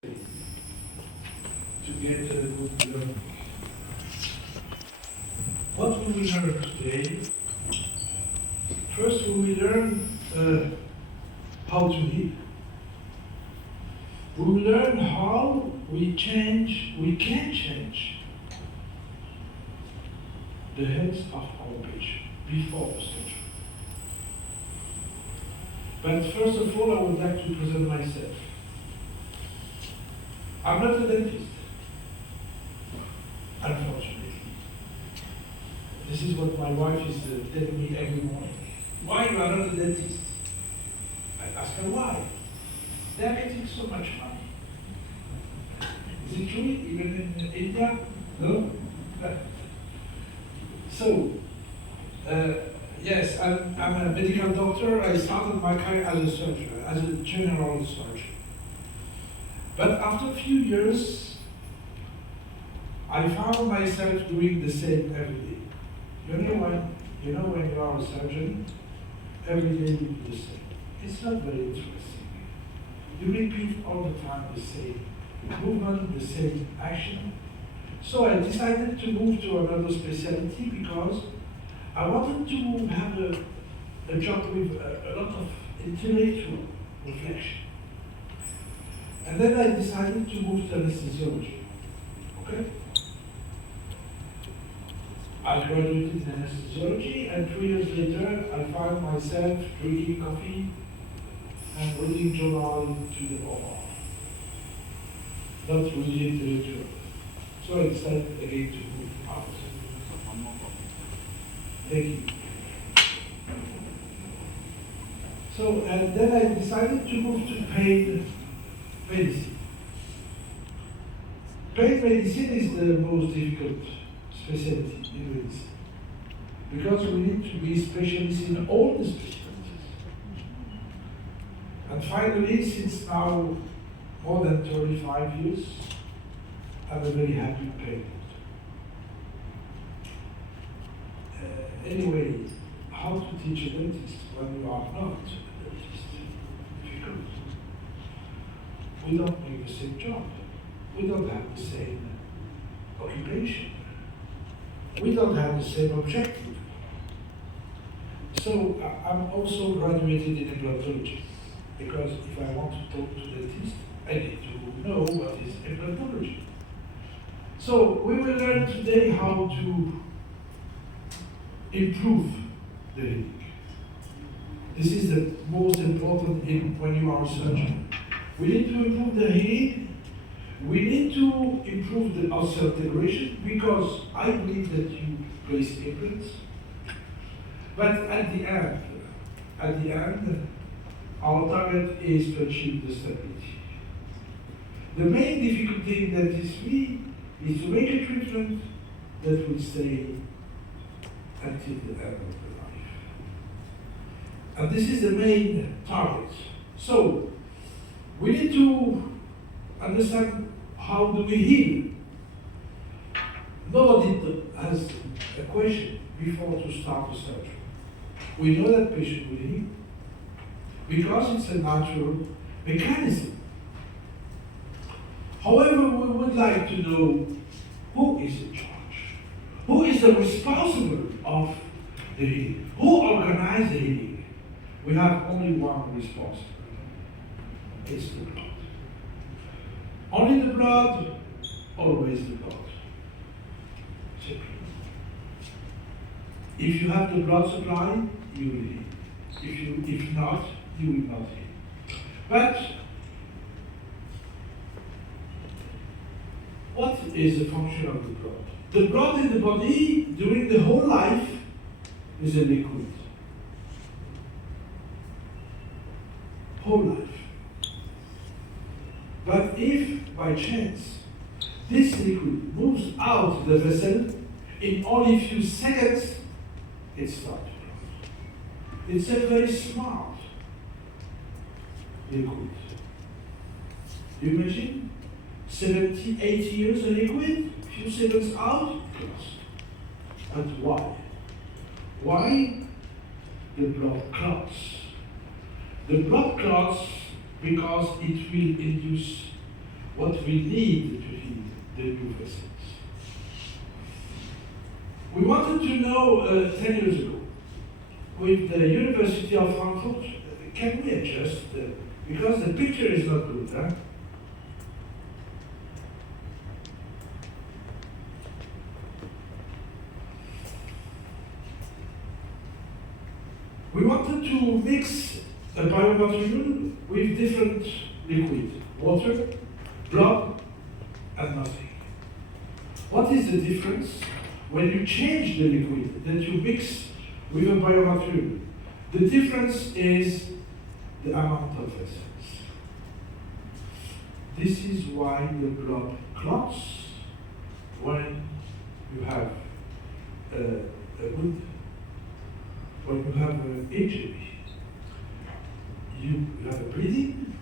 to get a good learning. What will we learn today? First, we will learn how to heal. We will learn how we can change the health of our patient before the surgery. But first of all, I would like to present myself. I'm not a dentist, unfortunately. This is what my wife is telling me every morning. Why you are not a dentist? I ask her why. They are getting so much money. Is it true, even in India? No? So, yes, I'm a medical doctor. I started my career as a surgeon, as a general surgeon. But after a few years, I found myself doing the same every day. When you are a surgeon, every day you do the same. It's not very interesting. You repeat all the time the same movement, the same action. So I decided to move to another specialty because I wanted to have a job with a lot of intellectual reflection. And then I decided to move to anesthesiology. Okay? I graduated in anesthesiology, and 2 years later, I found myself drinking coffee and reading journal to the OR. Not really intellectual. So I decided again to move out. Thank you. So, and then I decided to move to pain medicine. Pain medicine is the most difficult specialty in medicine because we need to be specialists in all the specialties. And finally, since now more than 35 years, I'm a very happy parent. Anyway, how to teach a dentist when you are not a dentist? Difficult. We don't make the same job. We don't have the same occupation. We don't have the same objective. So I'm also graduated in implantology because if I want to talk to dentists, I need to know what is implantology. So we will learn today how to improve the hearing. This is the most important thing when you are a surgeon. We need to improve the hearing. We need to improve the osseointegration because I believe that you place implants. But at the end, our target is to achieve the stability. The main difficulty in dentistry is to make a treatment that will stay until the end of the life. And this is the main target. So, we need to understand how do we heal. Nobody has a question before to start the surgery. We know that patient will heal because it's a natural mechanism. However, we would like to know who is in charge, who is the responsible of the healing, who organized the healing. We have only one responsible. It's the blood. Only the blood, always the blood. Simple. If you have the blood supply, you will heal. If not, you will not heal. But what is the function of the blood? The blood in the body during the whole life is a liquid. Whole life. But if by chance this liquid moves out the vessel, in only a few seconds, it stops. It's a very smart liquid. You imagine 70, 80 years a liquid, few seconds out, close. But why? Why the blood clots? The blood clots because it will induce what we need to heal the new vessels. We wanted to know 10 years ago, with the University of Frankfurt, can we adjust, because the picture is not good, huh? We wanted to mix a biomaterial with different liquid, water, blood, and nothing. What is the difference when you change the liquid that you mix with a biomaterial? The difference is the amount of vessels. This is why the blood clots when you have when you have an injury. You have a bleeding,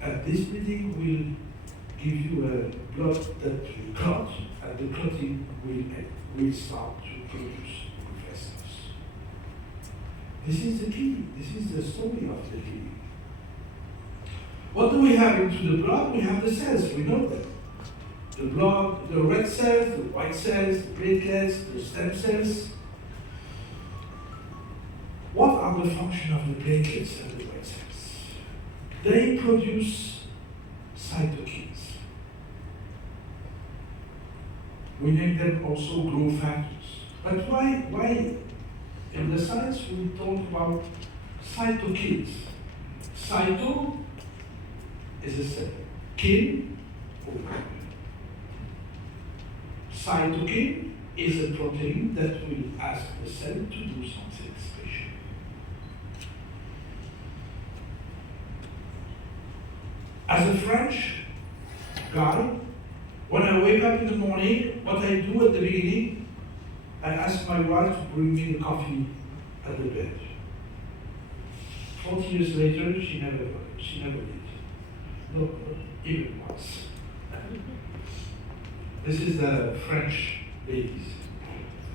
and this bleeding will give you a blood that will clot, and the clotting will start to produce vessels. This is the key. This is the story of the healing. What do we have into the blood? We have the cells. We know them. The blood, the red cells, the white cells, the platelets, the stem cells. What are the functions of the platelets and the white cells? They produce cytokines. We name them also growth factors. But why in the science we talk about cytokines? Cyto is a cell. Kin, cytokine is a protein that will ask the cell to do something special. As a French guy, when I wake up in the morning, what I do at the beginning, I ask my wife to bring me the coffee at the bed. 40 years later, she never did. No, even once. This is the French ladies.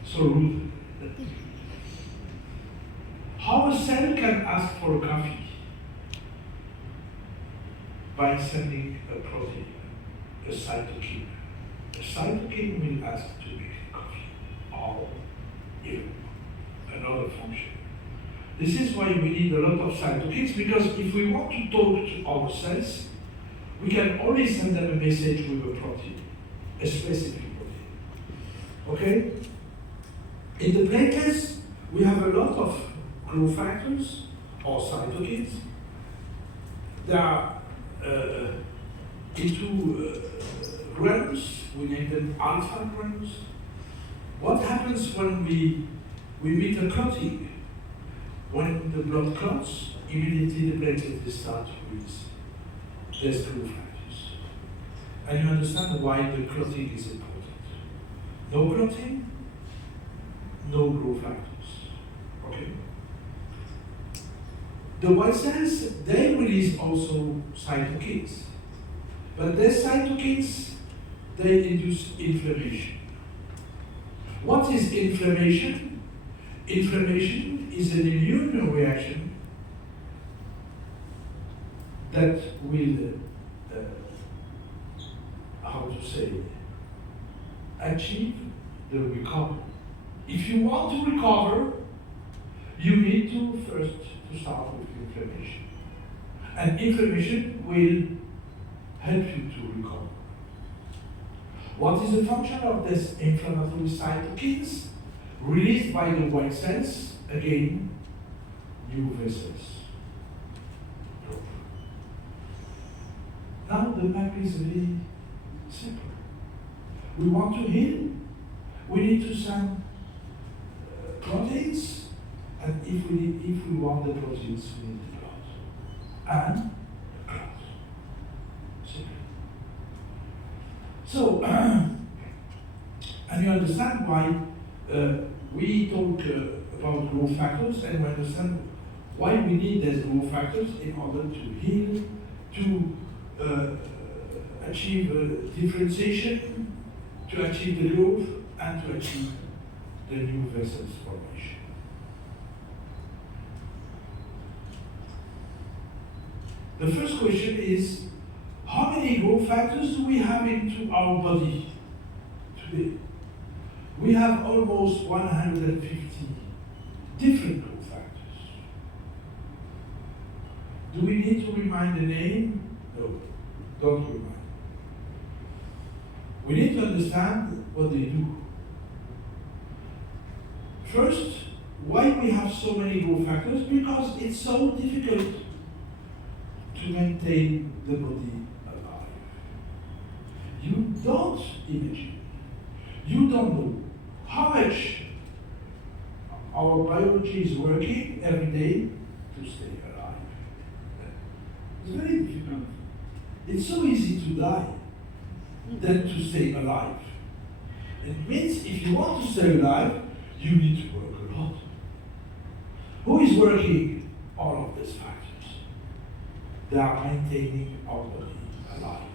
So rude. How a cell can ask for a coffee? By sending a protein, a cytokine. The cytokine will ask to make coffee, or even another function. This is why we need a lot of cytokines, because if we want to talk to our cells, we can only send them a message with a protein, a specific protein. Okay? In the platelets, we have a lot of growth factors or cytokines. There are into granules, we name them alpha granules. What happens when we meet a clotting? When the blood clots, immediately the platelets start to release less growth factors. And you understand why the clotting is important. No clotting, no growth factors. Okay? The white cells, they release also cytokines. But these cytokines, they induce inflammation. What is inflammation? Inflammation is an immune reaction that will, achieve the recovery. If you want to recover, you need to first start with inflammation. And inflammation will help you to recover. What is the function of this inflammatory cytokines? Released by the white cells, again, new vessels. Now the map is very simple. We want to heal, we need to send proteins, and if we want the proteins, we need the blood. And the blood. Simple. So, and you understand why we talk about growth factors, and we understand why we need these growth factors in order to heal, to achieve differentiation, to achieve the growth, and to achieve the new vessels formation. The first question is, how How many growth factors do we have into our body today? We have almost 150 different growth factors. Do we need to remind the name? No, don't remind. We need to understand what they do. First, why we have so many growth factors? Because it's so difficult to maintain the body alive. You don't imagine, you don't know how much our biology is working every day to stay alive. It's very difficult. It's so easy to die than to stay alive. It means if you want to stay alive, you need to work a lot. Who is working all of these factors? They are maintaining our body alive.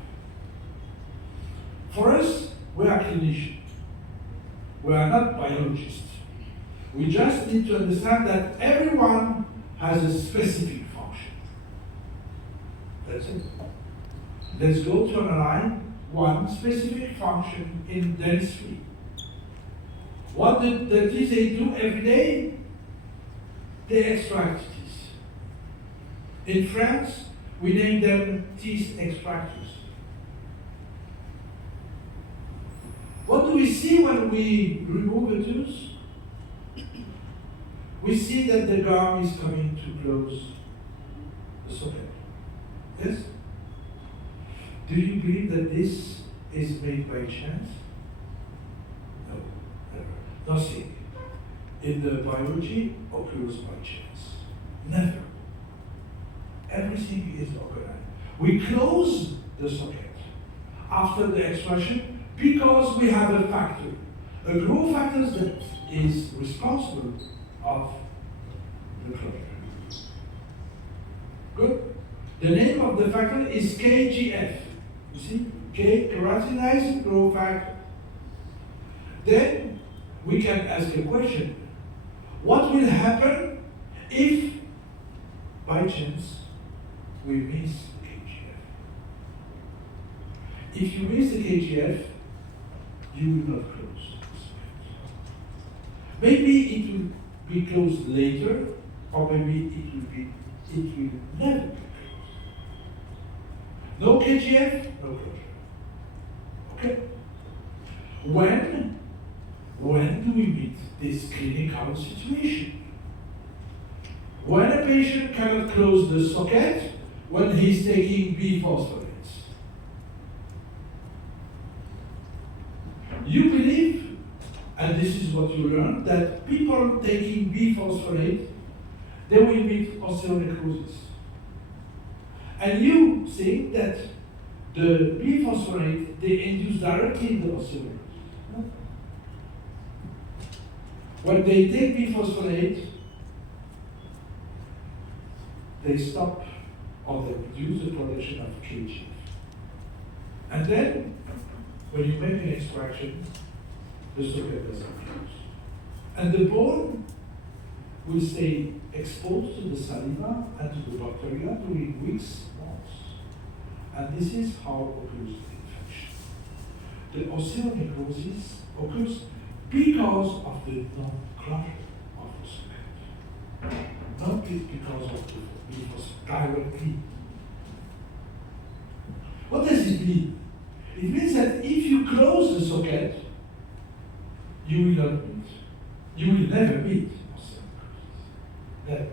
For us, we are clinicians. We are not biologists. We just need to understand that everyone has a specific function. That's it. Let's go to analyze one specific function in dentistry. What the dentists they do every day? They extract teeth. In France, we name them teeth extractors. What do we see when we remove a tooth? We see that the gum is coming to close the socket. Yes? Do you believe that this is made by chance? No, never. Nothing in the biology occurs by chance. Never. Everything is organized. We close the socket after the extraction because we have a factor, a growth factor that is responsible of the closure. Good? The name of the factor is KGF. You see? K, keratinizing growth factor. Then we can ask a question. What will happen if, by chance, we miss the KGF? If you miss the KGF, you will not close the socket. Maybe it will be closed later, or maybe it will never be closed. No KGF, no closure. Okay? When do we meet this clinical situation? When a patient cannot close the socket when he's taking biphosphonates. You believe, and this is what you learn, that people taking biphosphonate, they will meet osteonecrosis. And you think that the biphosphonate, they induce directly the osteonecrosis. No. When they take biphosphonate, they stop or they reduce the production of KGF. And then, when you make an extraction, the socket doesn't close. And the bone will stay exposed to the saliva and to the bacteria during weeks, months. And this is how occurs the infection. The osteonecrosis occurs because of the non-closure of the socket. Not because of the biphosphonates directly. What does it mean? It means that if you close the socket, you will not meet. You will never meet osteonecrosis. Never.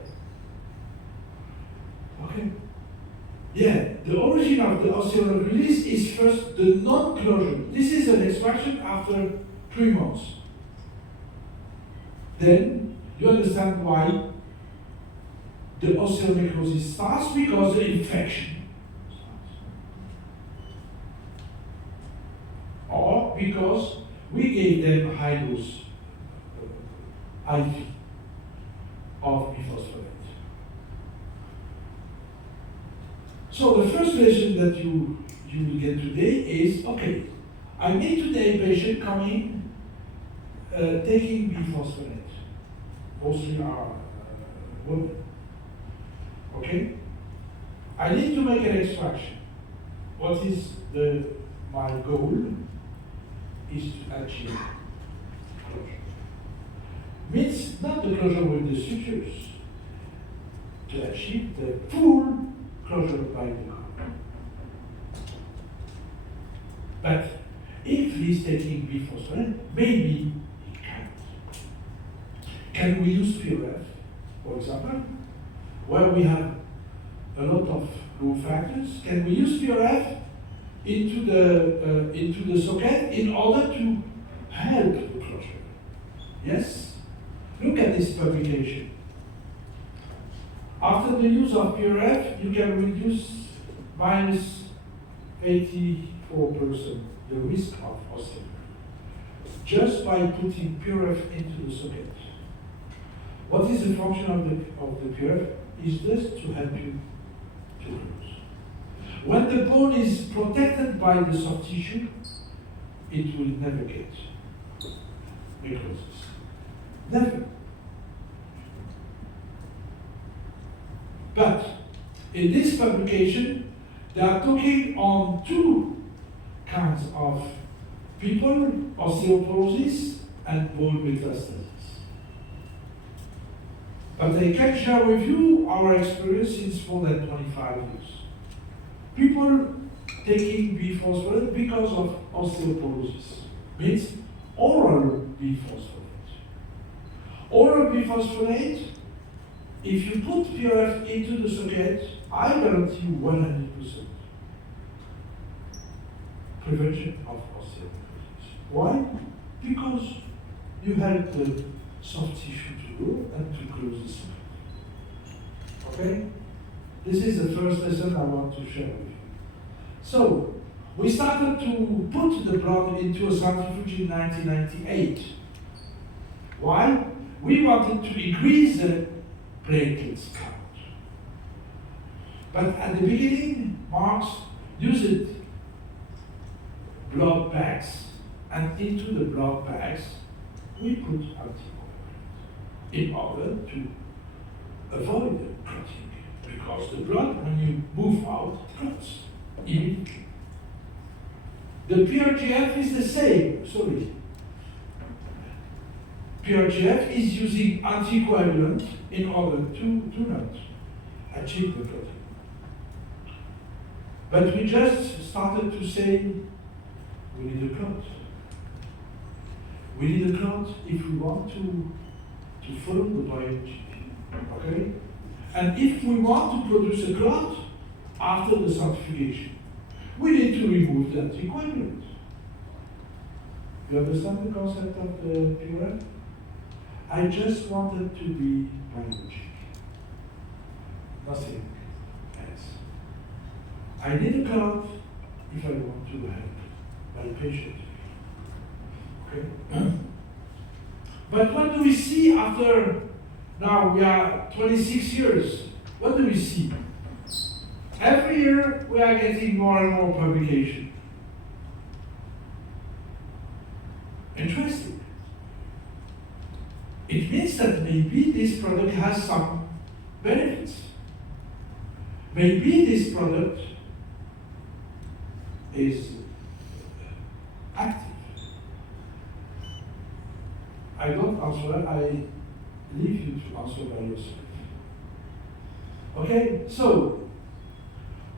Okay? Yeah, the origin of the osteonecrosis is first the non-closure. This is an extraction after 3 months. Then you understand why the osteonecrosis starts, because the infection starts. Or because we gave them high dose IV of biphosphonate. So the first lesson that you will get today is, okay, I meet today a patient coming, taking biphosphonate. Mostly are women. Okay? I need to make an extraction. what is my goal is to achieve closure. Means not the closure with the sutures, to achieve the full closure by the heart. But if he's taking bifosfonate, maybe he can't. Can we use PRF, for example, where we have a lot of growth factors? Can we use PRF into the socket in order to help the closure? Yes? Look at this publication. After the use of PRF, you can reduce minus 84% the risk of osteoarthritis just by putting PRF into the socket. What is the function of the PRF? Is just to help you to close. When the bone is protected by the soft tissue, it will never get necrosis. Never. But in this publication, they are talking on two kinds of people, osteoporosis and bone metastasis. But I can share with you our experience since more than 25 years. People taking biphosphonate because of osteoporosis, means oral biphosphonate. Oral biphosphonate, if you put PRF into the socket, I guarantee you 100% prevention of osteoporosis. Why? Because you help the soft tissue to grow and to close the socket. Okay? This is the first lesson I want to share with you. So, we started to put the blood into a centrifuge in 1998. Why? We wanted to increase the platelets count. But at the beginning, Marx used blood bags, and into the blood bags, we put anticoagulants in order to avoid the clotting. Because the blood, when you move out, clots immediately. The PRGF is the same, sorry. PRGF is using anticoagulant in order to not achieve the clotting. But we just started to say, we need a clot. We need a clot if we want to follow the biology. Okay? And if we want to produce a clot after the centrifugation, we need to remove the anticoagulant. You understand the concept of the PRF? I just wanted to be biologic. Nothing else. I need a clot if I want to help my patient. Okay? But what do we see after, now we are 26 years, what do we see? Every year we are getting more and more publication. Interesting. It means that maybe this product has some benefits. Maybe this product is active. I don't answer, I leave you to answer by yourself. Okay, so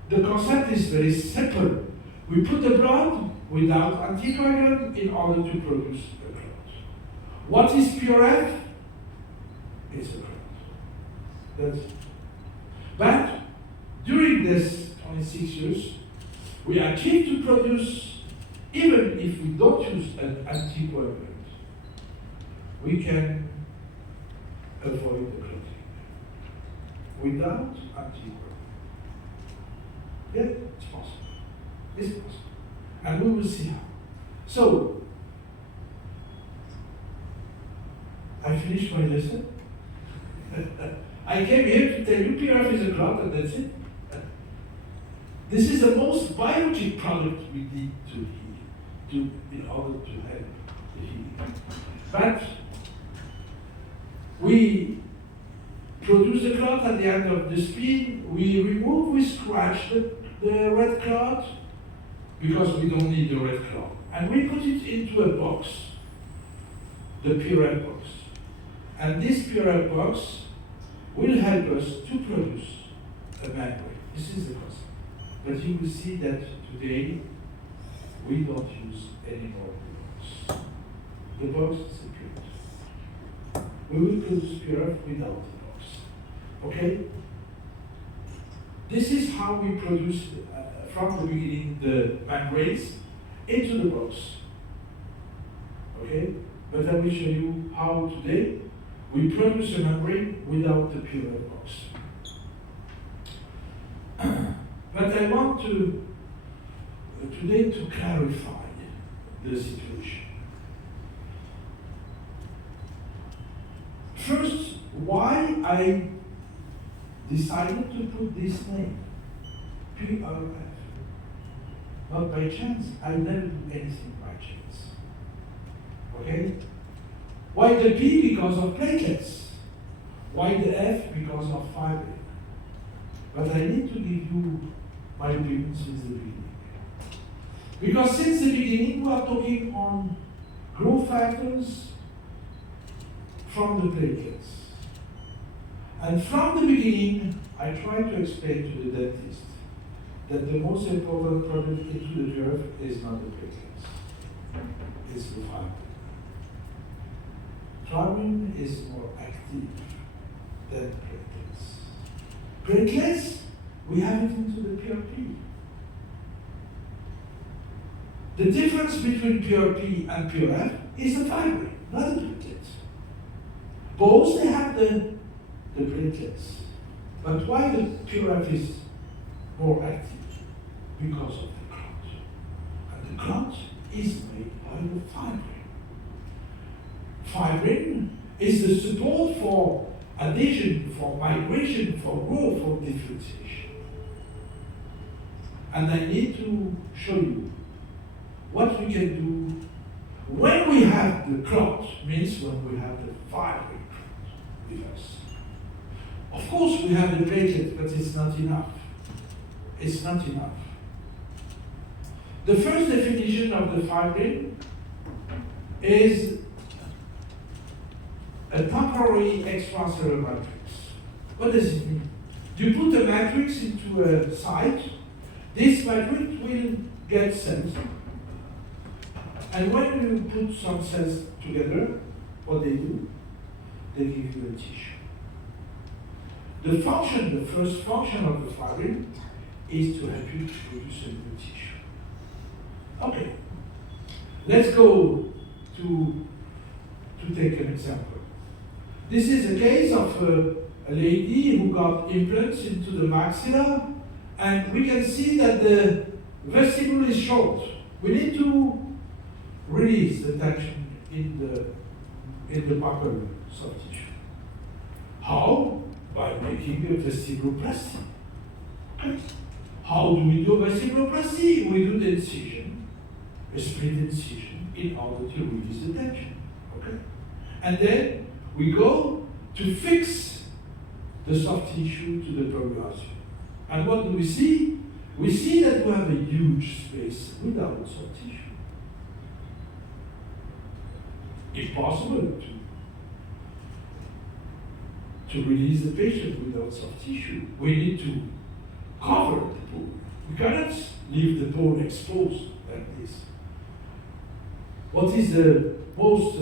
the concept is very simple. We put the blood without anticoagulant in order to produce a clot. What is PRF? It's a clot. That's it. But during this 26 years, we achieved to produce, even if we don't use an anticoagulant, we can avoid the clotting without anticoagulant. Yeah, it's possible. It's possible. And we will see how. So, I finished my lesson. I came here to tell you PRF is a clot and that's it. This is the most biologic product we need to heal, in order to help the healing. But we produce the clot at the end of the spin, we scratch the red clot, because we don't need the red clot. And we put it into a box, the PRF box. And this PRF box will help us to produce a membrane. This is the concept. But you will see that today we don't use any more the box. The box is separate. We will produce PRF without the box. Okay? This is how we produce from the beginning the membranes into the box. Okay? But I will show you how today we produce a membrane without the PRF box. But I want to today to clarify the situation. First, why I decided to put this name, PRF. Not by chance. I never do anything by chance. Okay? Why the P? Because of platelets. Why the F? Because of fibrin. But I need to give you my opinion since the beginning. Because since the beginning we are talking on growth factors from the platelets. And from the beginning, I tried to explain to the dentist that the most important product into the PRF is not the platelets, it's the fibrin. Fibrin is more active than platelets. Platelets, we have it into the PRP. The difference between PRP and PRF is the fibrin, not the platelets. Both they have the platelets. But why the PRF is more active? Because of the clot. And the clot is made out of fibrin. Fibrin is the support for adhesion, for migration, for growth, for differentiation. And I need to show you what we can do when we have the clot, means when we have the fibrin clot with us. Of course, we have the platelet, but it's not enough. It's not enough. The first definition of the fibrin is a temporary extracellular matrix. What does it mean? You put a matrix into a site, this matrix will get cells. And when you put some cells together, what they do? They give you a tissue. The function, the first function of the fibrin is to help you to produce a new tissue. Okay, let's go to take an example. This is a case of a lady who got implants into the maxilla, and we can see that the vestibule is short. We need to release the tension in the papal soft tissue. How? By making a vestibuloplasty. Okay. How do we do vestibuloplasty? We do the incision, a split incision, in order to release the tension. Okay. And then we go to fix the soft tissue to the peri-implantitis. And what do we see? We see that we have a huge space without soft tissue. Impossible to release the patient without soft tissue. We need to cover the bone. We cannot leave the bone exposed like this. What is the most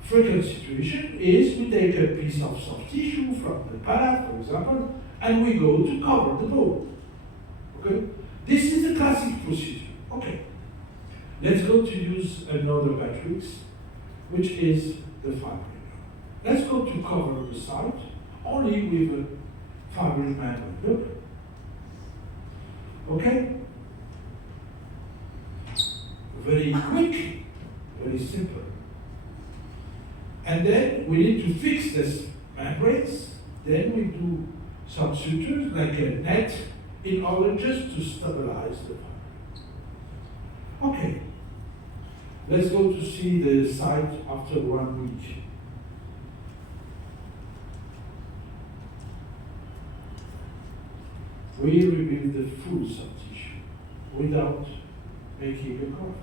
frequent situation is we take a piece of soft tissue from the palate, for example, and we go to cover the bone. Okay? This is the classic procedure. Okay. Let's go to use another matrix, which is the fibrin. Let's go to cover the site only with a fibrin membrane. Look. Okay? Very quick, very simple. And then we need to fix this membranes. Then we do some sutures like a net in order just to stabilize the fibrin. Okay. Let's go to see the site after 1 week. We remove the full soft tissue without making a graft.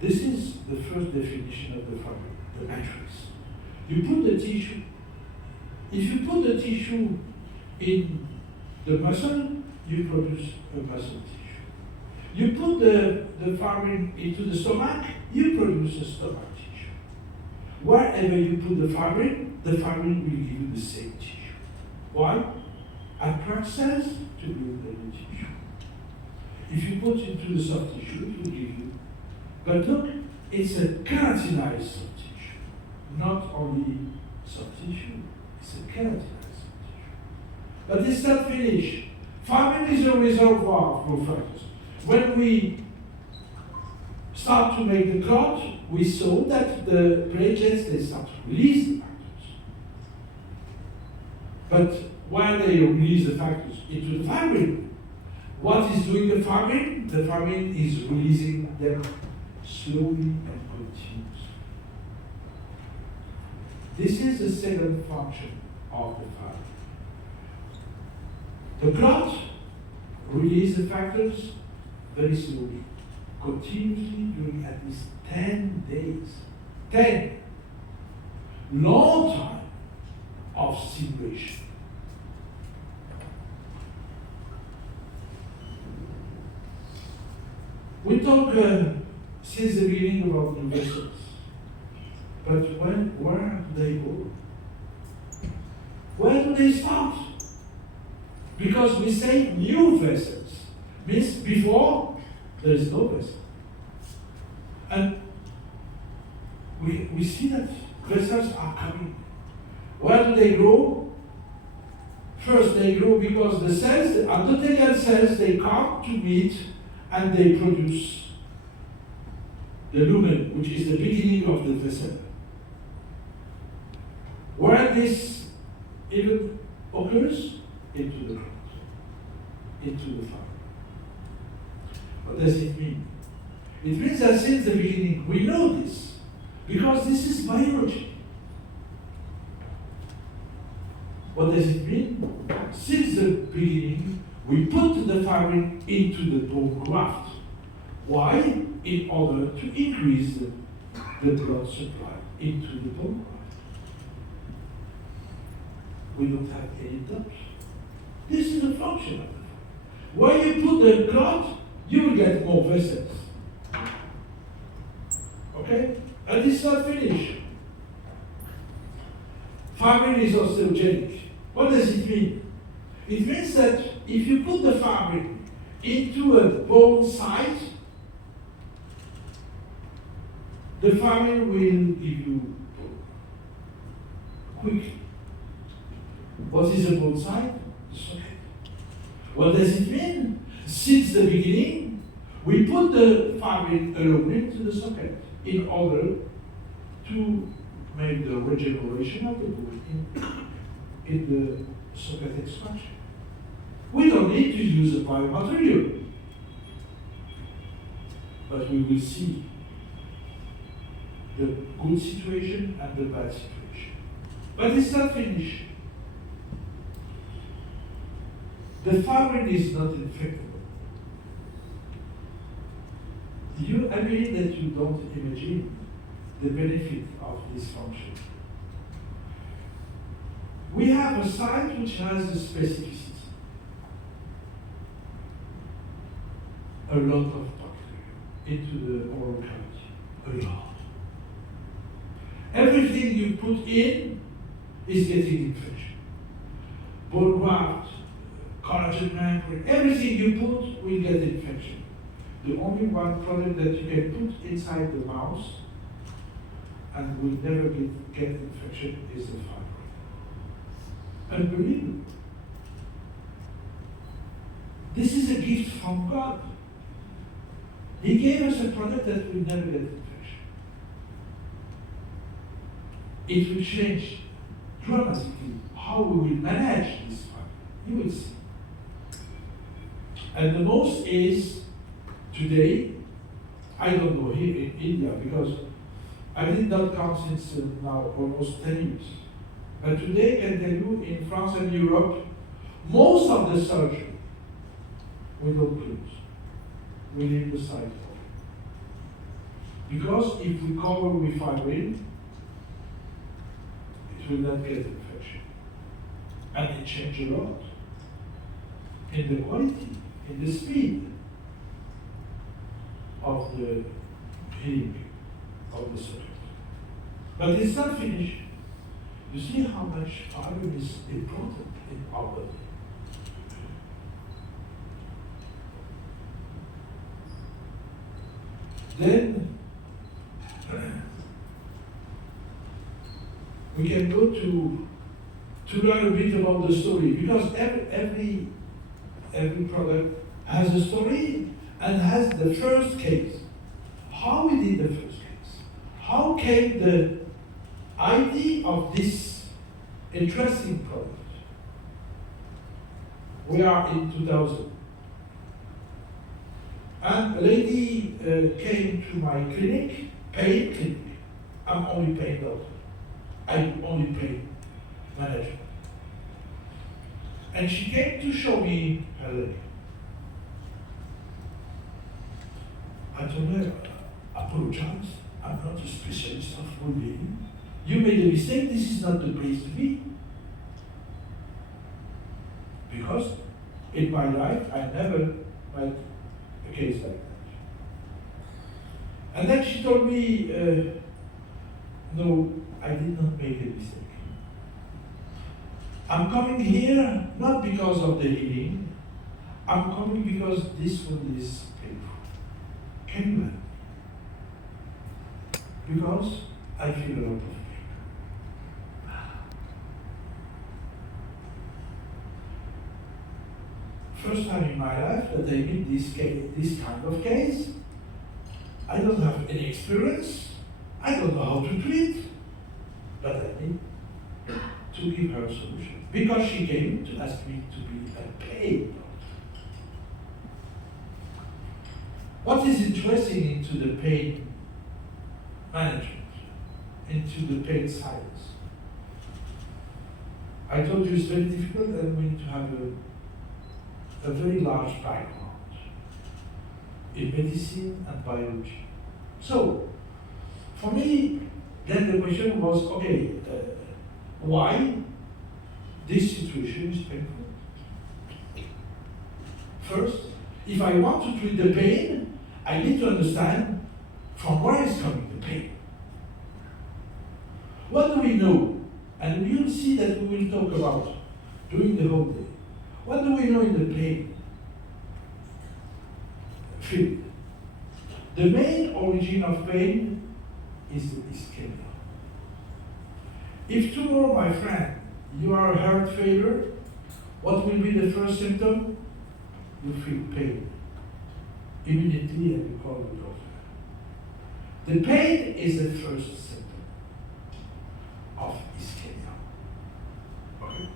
This is the first definition of the fabric, the matrix. You put the tissue. If you put the tissue in the muscle, you produce a muscle tissue. You put the fibrin into the stomach, you produce a stomach tissue. Wherever you put the fibrin will give you the same tissue. Why? Attract cells to build the new tissue. If you put it into the soft tissue, it will give you. But look, it's a keratinized soft tissue, not only soft tissue, it's a keratinized soft tissue. But it's not finished. Fibrin is a reservoir of growth factors. When we start to make the clot, we saw that the platelets, they start to release the factors. But when they release the factors into the fibrin, what is doing the fibrin? The fibrin is releasing them slowly and continuously. This is the second function of the fibrin. The clot releases the factors very slowly, continuously during at least 10 days. 10! Long time of stimulation. We talk since the beginning about new vessels, but where do they go? Where do they start? Because we say new vessels, means before there is no vessel. And we see that vessels are coming. Where do they grow? First, they grow because the cells, the endothelial cells, they come to meet and they produce the lumen, which is the beginning of the vessel. Where this even occurs? Into the clot, into the fibrin. What does it mean? It means that since the beginning, we know this, because this is biology. What does it mean? Since the beginning, we put the fibrin into the bone graft. Why? In order to increase the blood supply into the bone graft. We don't have any doubts. This is a function of it. Where you put the clot, you will get more vessels. Okay? And it's not finished. Fibrin is osteogenic. What does it mean? It means that if you put the fibrin into a bone site, the fibrin will give you quickly. What is a bone site? The socket. What does it mean? Since the beginning, we put the fibrin alone into the socket in order to make the regeneration of the bone in the socket extraction. We don't need to use a biomaterial, but we will see the good situation and the bad situation. But it's not finished. The fibrin is not infectable. I believe that you don't imagine the benefit of this function. We have a site which has a specificity. A lot of bacteria into the oral cavity. A lot. Everything you put in is getting infection. Bone graft, collagen membrane, everything you put will get infection. The only one product that you can put inside the mouse and will never get infection is the fibrin. Unbelievable. This is a gift from God. He gave us a product that will never get infection. It will change dramatically how we will manage this fibrin. You will see. And the most is today, I don't know here in India, because I did not come since now almost 10 years. But today I can tell you in France and Europe, most of the surgery without clothes. we leave the site open. Because if we cover with fibrin, it will not get infection. And it changes a lot in the quality, in the speed of the healing of the subject. But it's not finished. You see how much fibrin is important in our body. Then we can go to learn a bit about the story, because every product has a story and has the first case. How we did the first case? How came the idea of this interesting product? We are in 2000. And a lady came to my clinic, pain clinic. I'm only pain doctor. I'm only pain manager. And she came to show me her leg. I told her, apologize, I'm not a specialist of well-being. You made a mistake, this is not the place to be. Because in my life, I never met a case like that. And then she told me, no, I did not make a mistake. I'm coming here not because of the healing, I'm coming because this one is painful. Can you help me? Because I feel a lot of pain. First time in my life that I meet this kind of case. I don't have any experience. I don't know how to treat, but I need to give her a solution. Because she came to ask me to be a pain doctor. What is interesting into the pain management, into the pain science? I told you it's very difficult and we need to have a very large background in medicine and biology. So, for me, then the question was, okay, why this situation is painful? First, if I want to treat the pain, I need to understand from where is coming the pain. What do we know? And you'll see that we will talk about during the whole day. What do we know in the pain field? The main origin of pain is the ischemia. If tomorrow, my friend, you are a heart failure, what will be the first symptom? You feel pain. Immediately, and you call the doctor. The pain is the first symptom of ischemia. Okay?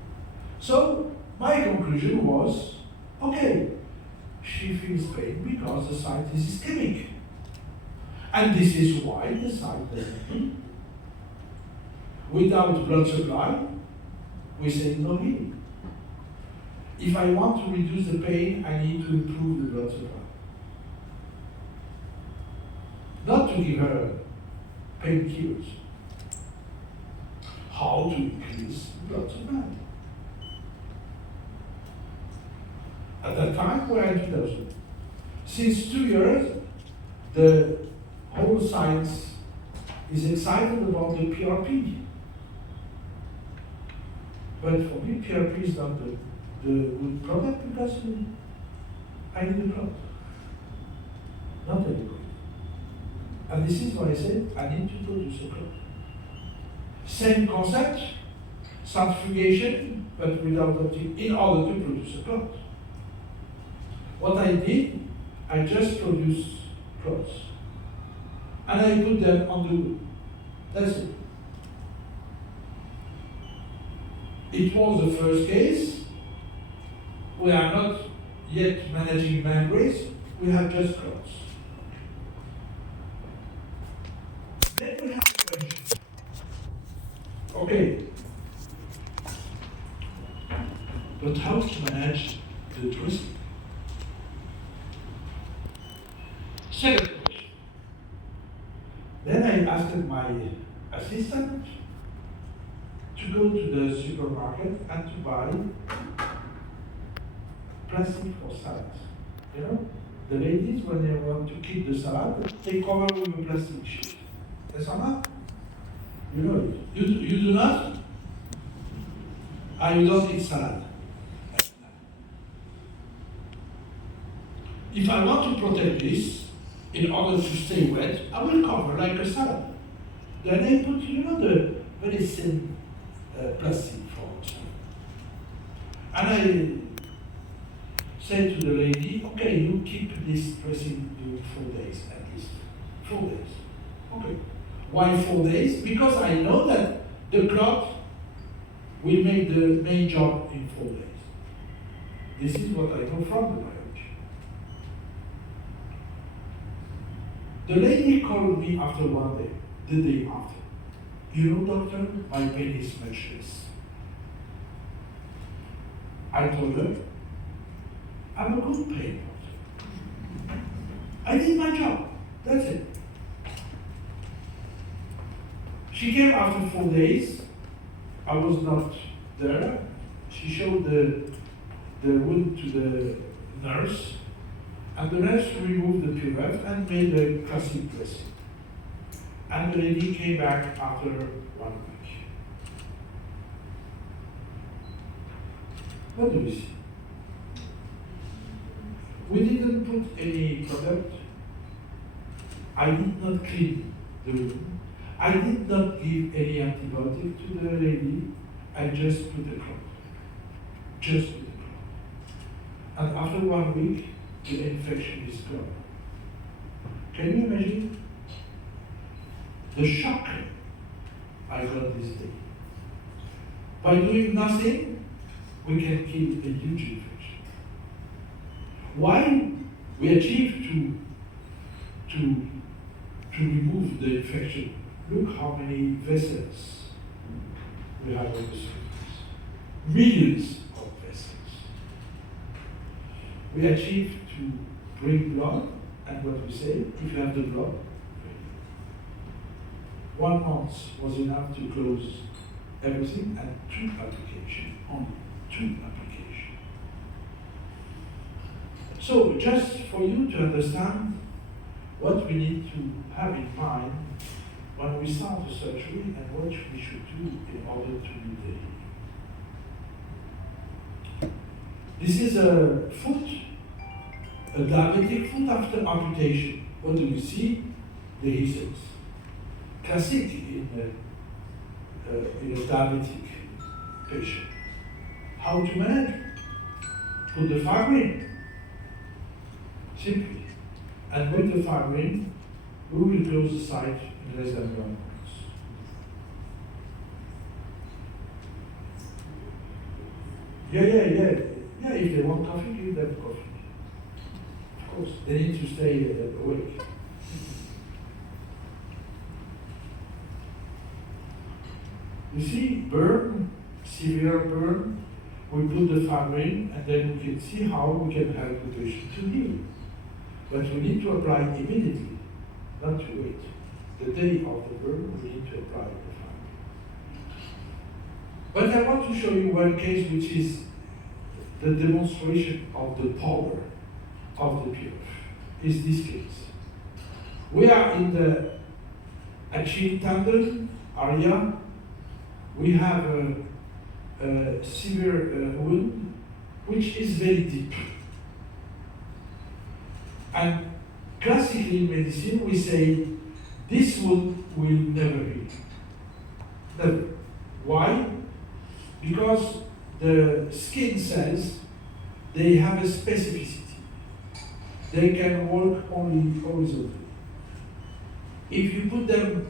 So, my conclusion was, okay, she feels pain because the site is ischemic. And this is why the site doesn't heal. Without blood supply, we say no healing. If I want to reduce the pain, I need to improve the blood supply. Not to give her painkillers. How to increase blood supply. At that time, we are in 2000. Since 2 years, the whole science is excited about the PRP. But for me, PRP is not the good product because I need a clot, not a liquid. And this is why I said I need to produce a clot. Same concept, centrifugation, but without optic, in order to produce a clot. What I did, I just produced clots. And I put them on the wood. That's it. It was the first case. We are not yet managing membranes. We have just clots. Then we have a question. Okay. But how to manage the dressing? Second question. Then I asked my assistant to go to the supermarket and to buy plastic for salads. You know, the ladies, when they want to keep the salad, they cover with a plastic sheet. That's not. You know it. You do not? You don't eat salad. If I want to protect this, in order to stay wet, I will cover like a salad. Then I put, you know, the very thin plastic for salad. And I said to the lady, okay, you keep this dressing during 4 days at least. 4 days. Okay. Why 4 days? Because I know that the cloth will make the main job in 4 days. This is what I know from the biology. The lady called me after 1 day, the day after. You know, doctor, my pain is much less. I told her, I'm a good pain doctor. I did my job. That's it. She came after 4 days. I was not there. She showed the wound to the nurse, and the nurse removed the PRF and made a classic dressing. And the lady came back after 1 week. What do we see? We didn't put any product. I did not clean the wound. I did not give any antibiotic to the lady. I just put the cloth. Just put the cloth. And after 1 week, the infection is gone. Can you imagine the shock I got this day? By doing nothing, we can kill a huge infection. Why we achieved to remove the infection? Look how many vessels we have on the surface. Millions of vessels. We achieved to bring blood, and what we say, if you have the blood, 1 month was enough to close everything, and 2 applications, only 2 applications. So just for you to understand what we need to have in mind when we start the surgery and what we should do in order to be there. This is a foot, a diabetic foot after amputation. What do we see? The results. Classic in a diabetic patient. How to manage? Put the fibrin. Simply. And with the fibrin, we will close the site in less than 1 month. Yeah, if they want coffee, give them coffee. Of course, they need to stay awake. You see, burn, severe burn, we put the fibrin, and then we can see how we can help the patient to heal. But we need to apply immediately, not to wait. The day of the burn, we need to apply the fibrin. But I want to show you one case which is the demonstration of the power of the PRF, is this case. We are in the Achilles tendon area. We have a severe wound, which is very deep. And classically in medicine, we say, this wound will never heal. Never. Why? Because the skin cells, they have a specificity. They can work only horizontally. If you put them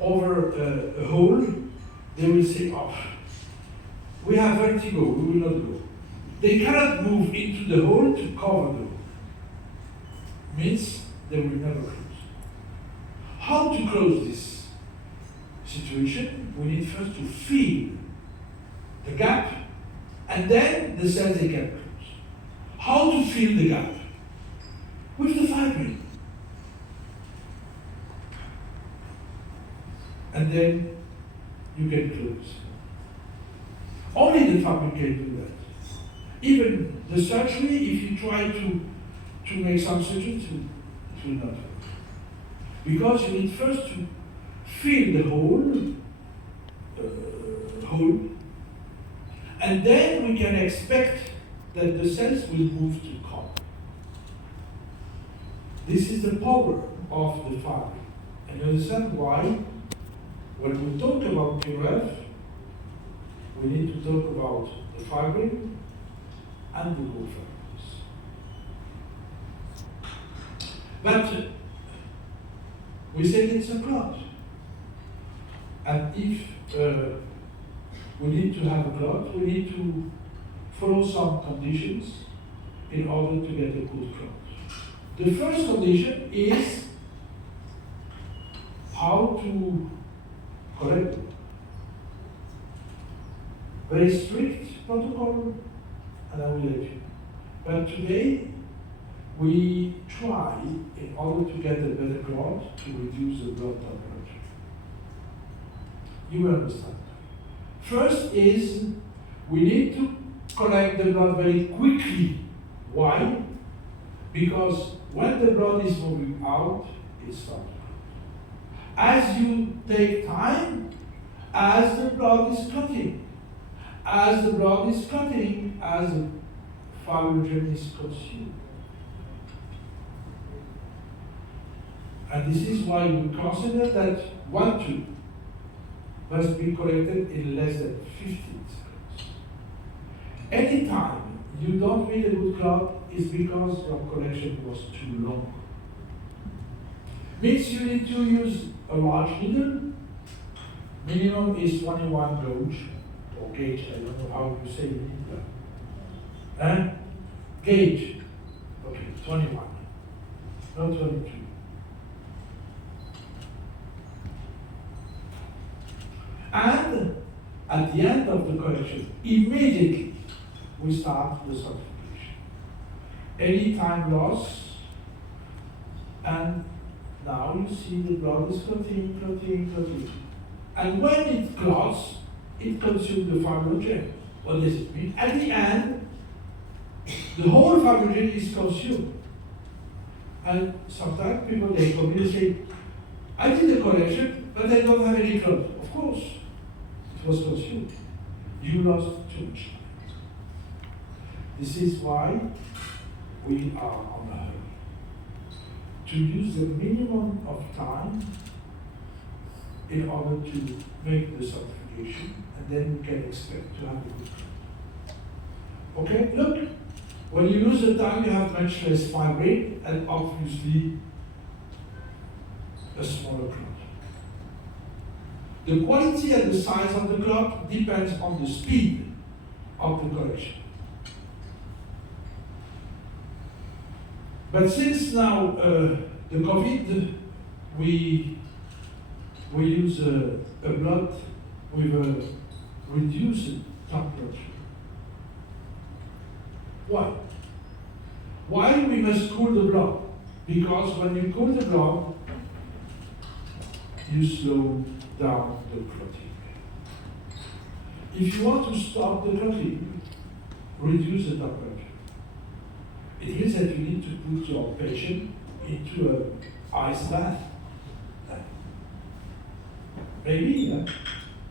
over a hole, they will say, oh, we have vertigo, we will not go. They cannot move into the hole to cover the hole. Means they will never close. How to close this situation? We need first to fill the gap, and then the cells they can close. How to fill the gap? With the fibrin. and then you can close. Only the fabric can do that. Even the surgery, if you try to make some surgery, it will not work. Because you need first to fill the hole, and then we can expect that the cells will move to come. This is the power of the fabric. And you understand why, when we talk about PRF, we need to talk about the fabric and the raw fabrics. But we said it's a clot. And if we need to have a clot, we need to follow some conditions in order to get a good clot. The first condition is how to correct it. Very strict protocol, and I will let you. But today, we try, in order to get a better clot, to reduce the blood temperature. You will understand. First is, we need to collect the blood very quickly. Why? Because when the blood is moving out, it stops. As you take time, as the blood is clotting, as the blood is clotting, as the fibrogen is consumed. And this is why we consider that 1 tube must be collected in less than 15 seconds. Anytime you don't meet a good clot is because your collection was too long. Means you need to use a large needle. Minimum is 21 gauge, or gauge, I don't know how you say it in English. Gauge, okay, 21, not 22. And at the end of the collection, immediately we start the certification. Any time loss, and now you see the blood is clotting. And when it clots, it consumes the fibrogen. What does it mean? At the end, the whole fibrogen is consumed. And sometimes people, they come in and say, I did the collection, but I don't have any clot. Of course, it was consumed. You lost too much time. This is why we are on a hurry. To use the minimum of time in order to make the certification, and then we can expect to have a good clot. Okay, look, when you lose the time, you have much less fibrate, and obviously a smaller clot. The quality and the size of the clot depends on the speed of the collection. But since now the COVID, we use a blood with a reduced temperature. Why? Why we must cool the blood? Because when you cool the blood, you slow down the clotting. If you want to stop the clotting, reduce the temperature. It means that you need to put your patient into an ice bath. Maybe,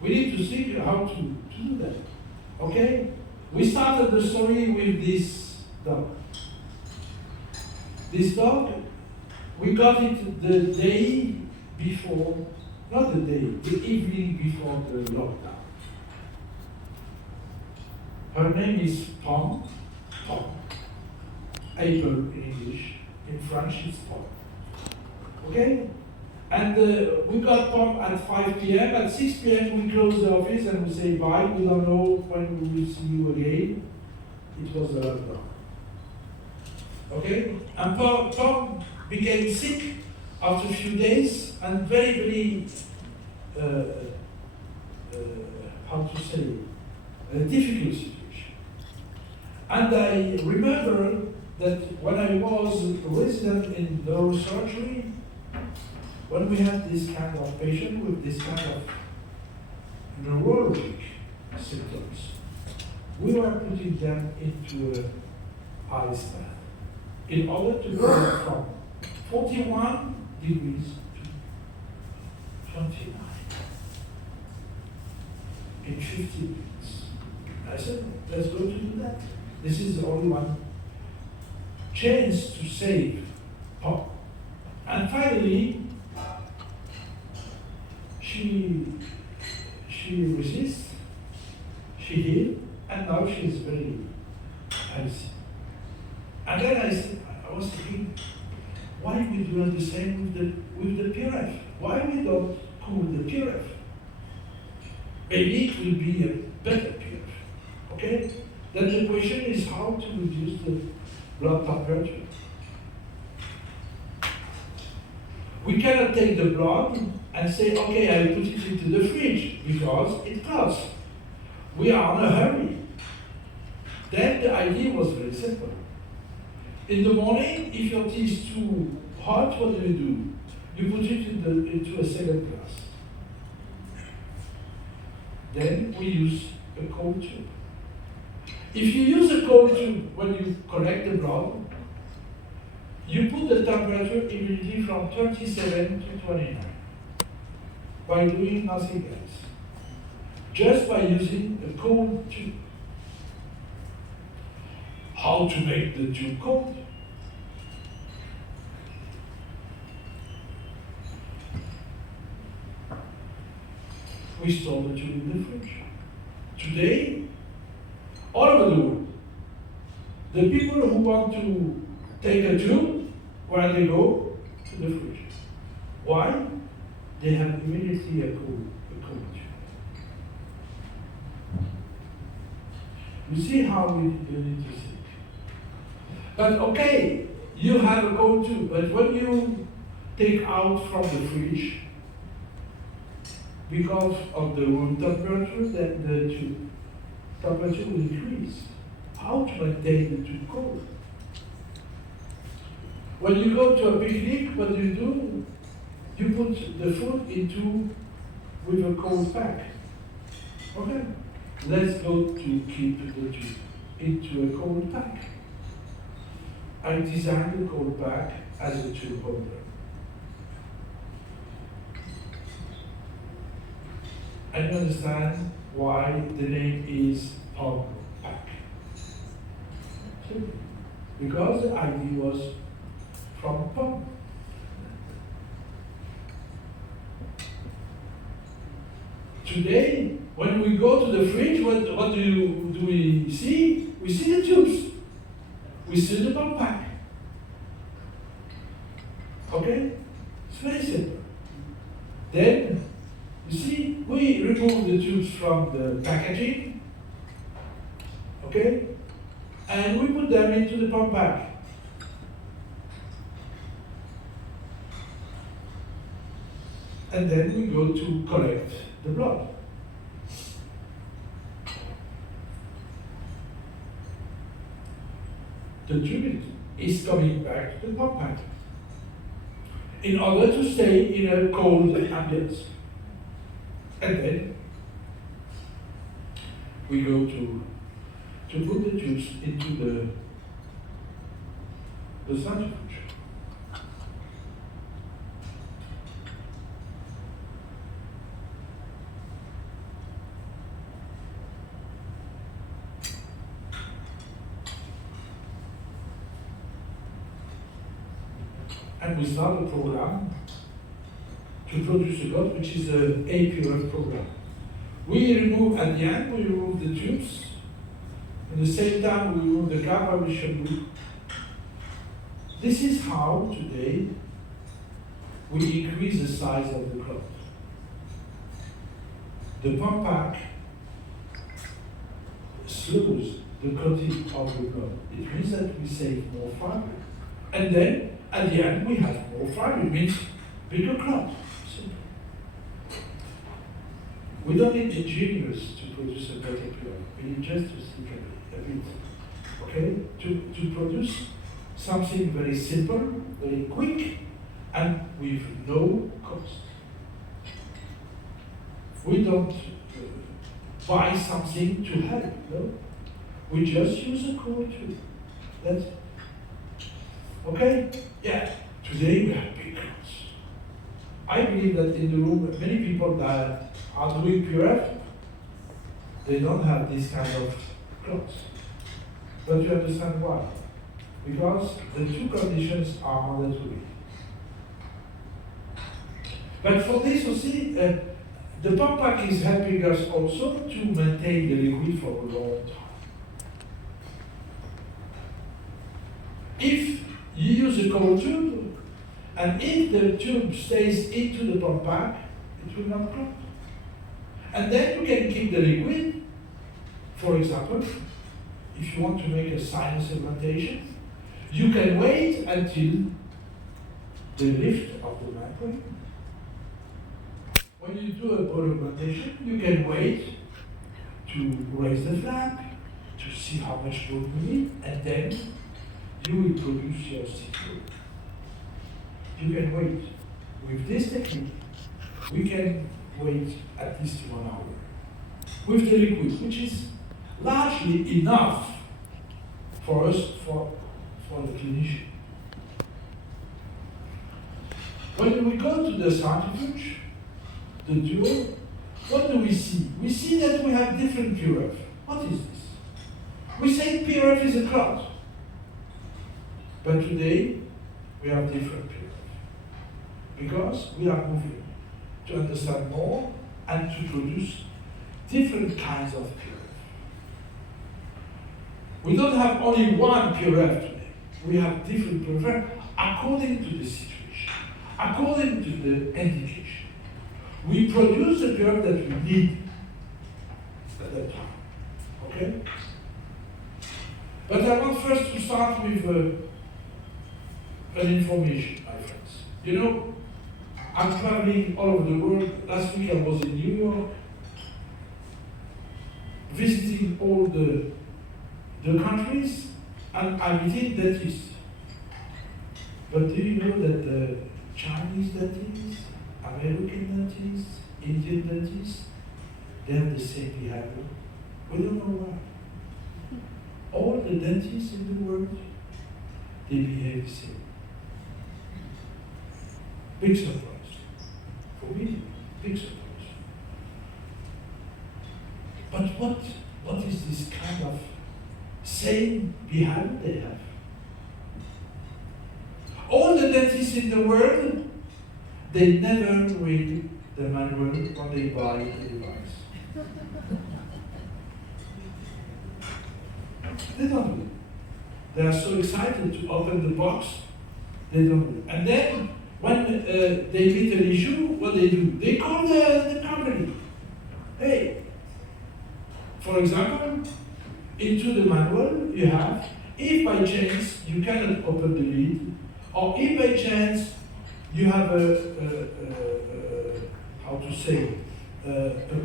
we need to think how to do that. Okay? We started the story with this dog. This dog, we got it the day before, not the day, the evening before the lockdown. Her name is Tom. April in English. In French, it's Tom. Okay? And we got Tom at 5 p.m. At 6 p.m. we close the office and we say bye. We don't know when we will see you again. It was a lockdown. Okay? And Tom became sick after a few days and very, how to say, a difficult situation. And I remember that when I was a resident in neurosurgery, when we have this kind of patient with this kind of neurologic symptoms, we were putting them into an ice bath in order to go from 41 degrees to 29 in 50 minutes. I said, let's go to do that. This is the only one chance to save Pop. And finally, she resists, she healed, and now she is very healthy. And then I was thinking, why we do not the same with the PRF? Why we don't cool the PRF? Maybe it will be a better PRF. Okay? Then the question is how to reduce the blood temperature. We cannot take the blood and say, okay, I put it into the fridge because it clots. We are in a hurry. Then the idea was very simple. In the morning, if your tea is too hot, what do? You put it into a second glass. Then we use a cold tube. If you use a cold tube when you collect the blood, you put the temperature immediately from 37 to 29 by doing nothing else. Just by using a cold tube. How to make the tube cold? We store the tube in the fridge. Today, all over the world, the people who want to take a tube, where they go? To the fridge. Why? They have immediately a cold tube. You see how we need to think. But okay, you have a cold tube, but when you take out from the fridge, because of the room temperature, then the tube temperature will increase. How to maintain the tube cold? When you go to a picnic, what do? You put the food with a cold pack. Okay, let's go to keep the tube into a cold pack. I designed the cold pack as a tube holder. And you understand why the name is pump pack. Because the idea was from pump. Today, when we go to the fridge, what do we see? We see the tubes. We see the pump pack. Okay? It's very simple. Then, you see, we remove the tubes from the packaging, okay? And we put them into the pump pack. And then we go to collect the blood. The tube is coming back to the pump pack in order to stay in a cold ambience. And then we go to put the tubes into the centrifuge. And we start a program to produce a blood, which is an APRF program. We remove, at the end, we remove the tubes. At the same time, we remove the cap. I will show you. This is how, today, we increase the size of the clot. The pump pack slows the clotting of the blood. It means that we save more fiber. And then, at the end, we have more fiber. It means bigger clot. Simple. We don't need engineers to produce a better PRF. We need just to think a bit. Okay? To produce something very simple, very quick, and with no cost. We don't buy something to help, no? We just use a cold tube. That's it. Okay? Yeah. Today we have big clots. I believe that in the room, many people that are doing PRF, they don't have this kind of clots. But you understand why? Because the two conditions are mandatory. But for this, you see, the pump pack is helping us also to maintain the liquid for a long time. If you use a cold tube, and if the tube stays into the pump pack, it will not clot. And then you can keep the liquid. For example, if you want to make a sinus implantation, you can wait until the lift of the membrane. When you do a bone implantation, you can wait to raise the flap, to see how much bone you need, and then you will produce your Choukroun. You can wait. With this technique, we can wait at least 1 hour. With the liquid, which is largely enough for us, for the clinician. When we go to the centrifuge, the duo, what do we see? We see that we have different PRF. What is this? We say PRF is a clot. But today, we have different PRF. Because we are moving to understand more and to produce different kinds of PRF. We don't have only one PRF today. We have different PRF according to the situation, according to the indication. We produce the PRF that we need at that time. Okay? But I want first to start with an information, my friends. You know, I'm traveling all over the world. Last week I was in New York, visiting all the countries, and I'm meeting dentists. But do you know that the Chinese dentists, American dentists, Indian dentists, they have the same behavior? We don't know why. All the dentists in the world, they behave the same. Big surprise. For me, big surprise. But what is this kind of same behavior they have? All the dentists in the world, they never read the manual when they buy the device. They don't do it. They are so excited to open the box, they don't do it. And then, when they meet an issue, what they do? They call the company. Hey, for example, into the manual you have, if by chance you cannot open the lid, or if by chance you have a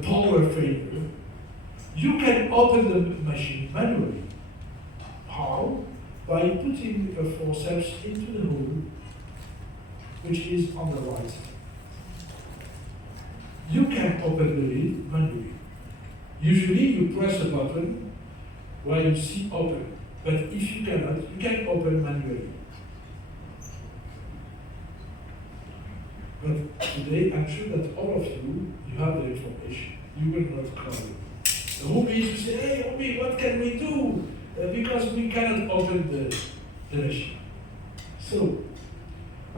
power failure, you can open the machine manually. How? By putting a forceps into the hole, which is on the right side. You can open the lid manually. Usually you press a button where you see open, but if you cannot, you can open manually. But today, I'm sure that all of you have the information. You will not call Ruby to say, hey Ruby, what can we do? Because we cannot open the machine. So,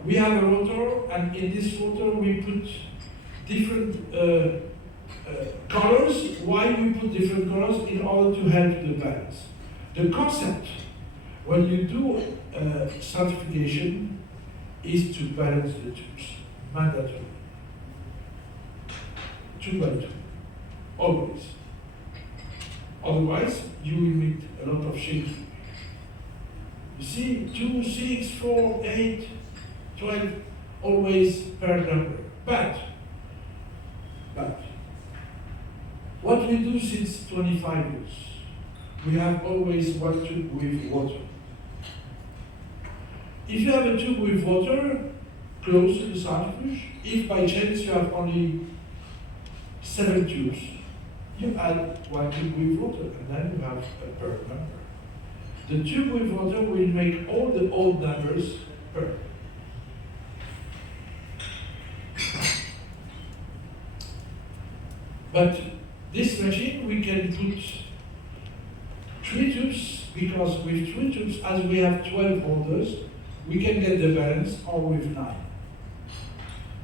we have a rotor, and in this rotor we put different colors. Why we put different colors? In order to help the balance. The concept, when you do centrifugation, is to balance the tubes, mandatory. 2 by 2, always. Otherwise, you will meet a lot of shaking. You see, 2, 6, 4, 8, 12, always per number. But, what we do since 25 years, we have always one tube with water. If you have a tube with water, close to the centrifuge. If by chance you have only 7 tubes, you add 1 tube with water, and then you have a per number. The tube with water will make all the odd numbers per. But this machine, we can put 3 tubes, because with 3 tubes, as we have 12 holders, we can get the balance, or with 9.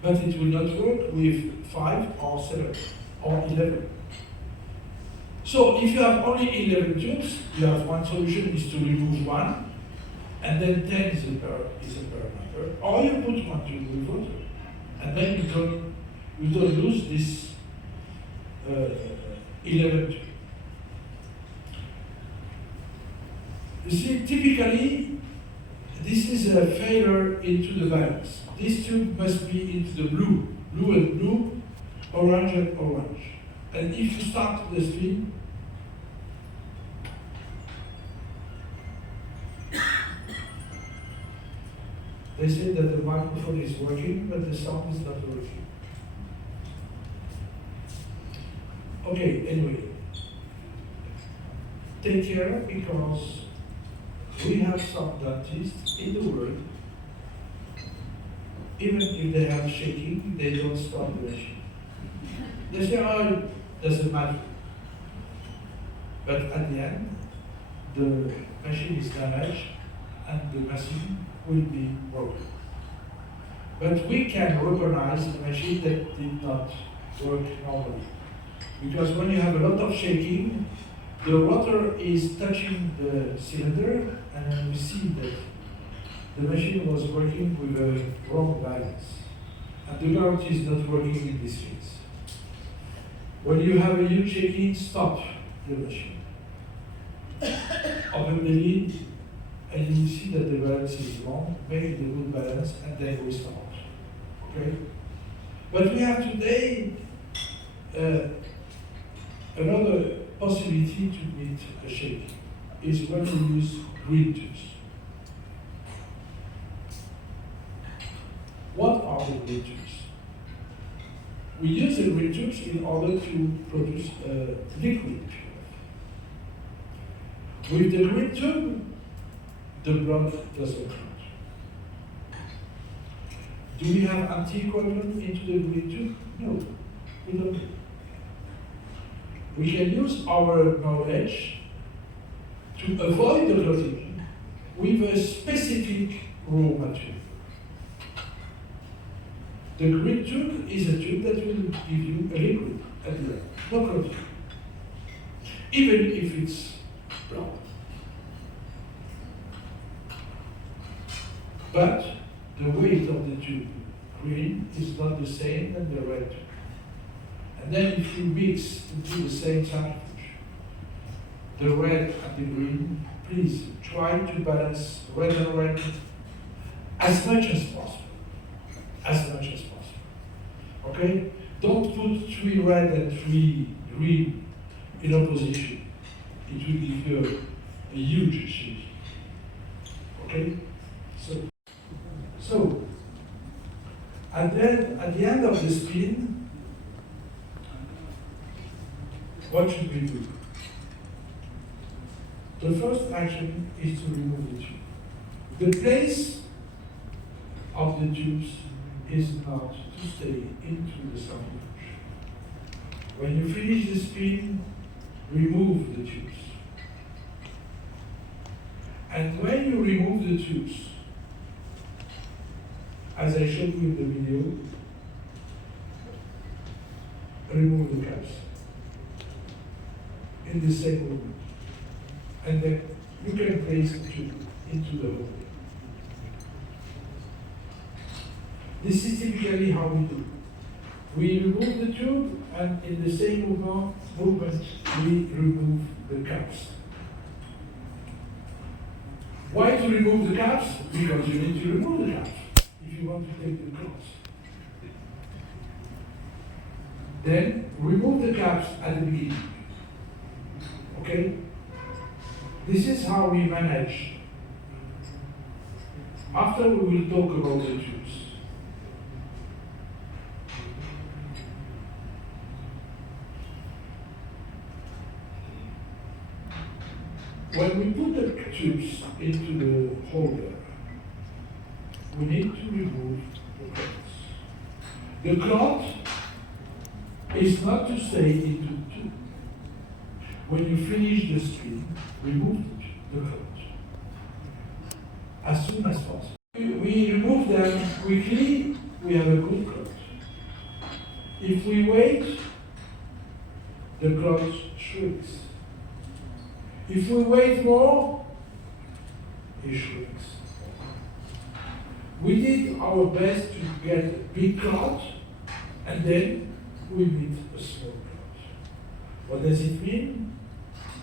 But it will not work with 5 or 7 or 11. So if you have only 11 tubes, you have one solution is to remove 1, and then 10 is a per number, or you put 1 tube with water, and then you don't lose this 11 tube. You see, typically, this is a failure into the balance. This tube must be into the blue and blue, orange and orange. And if you start the spin, they say that the microphone is working, but the sound is not working. Okay, anyway, take care, because we have some dentists in the world, even if they have shaking, they don't stop the machine. They say, oh, it doesn't matter. But at the end, the machine is damaged and the machine will be broken. But we can recognize the machine that did not work normally. Because when you have a lot of shaking, the rotor is touching the cylinder, and then we see that the machine was working with a wrong balance. And the current is not working in this case. When you have a huge shaking, stop the machine. Open the lid, and you will see that the balance is wrong, make the good balance, and then restart. Okay? But we have today another possibility to meet a shaking is when we use green tubes. What are the green tubes? We use the green tubes in order to produce liquid. With the green tube, the blood doesn't clot. Do we have anticoagulant into the green tube? No, we don't. We can use our knowledge to avoid the clotting with a specific raw material. The green tube is a tube that will give you a liquid at the end, no clotting, even if it's brown. But the weight of the tube, green, is not the same than the red tube. And then if you mix into the same centrifuge, the red and the green, please try to balance red and red as much as possible. As much as possible. Okay? Don't put 3 red and 3 green in opposition. It will give you a huge shake. Okay? So and then at the end of the spin, what should we do? The first action is to remove the tube. The place of the tubes is not to stay into the centrifuge. When you finish the spin, remove the tubes. And when you remove the tubes, as I showed you in the video, remove the caps in the same movement. And then you can place the tube into the hole. This is typically how we do. We remove the tube, and in the same movement we remove the caps. Why to remove the caps? Because you need to remove the caps if you want to take the clothes. Then remove the caps at the beginning. Okay? This is how we manage. After we will talk about the tubes. when we put the tubes into the holder, we need to remove the clots. The clot is not to stay into the tube. When you finish the spin, remove the clot as soon as possible. We remove them quickly, we have a good clot. If we wait, the clot shrinks. If we wait more, it shrinks. We did our best to get a big clot, and then we meet a small clot. What does it mean?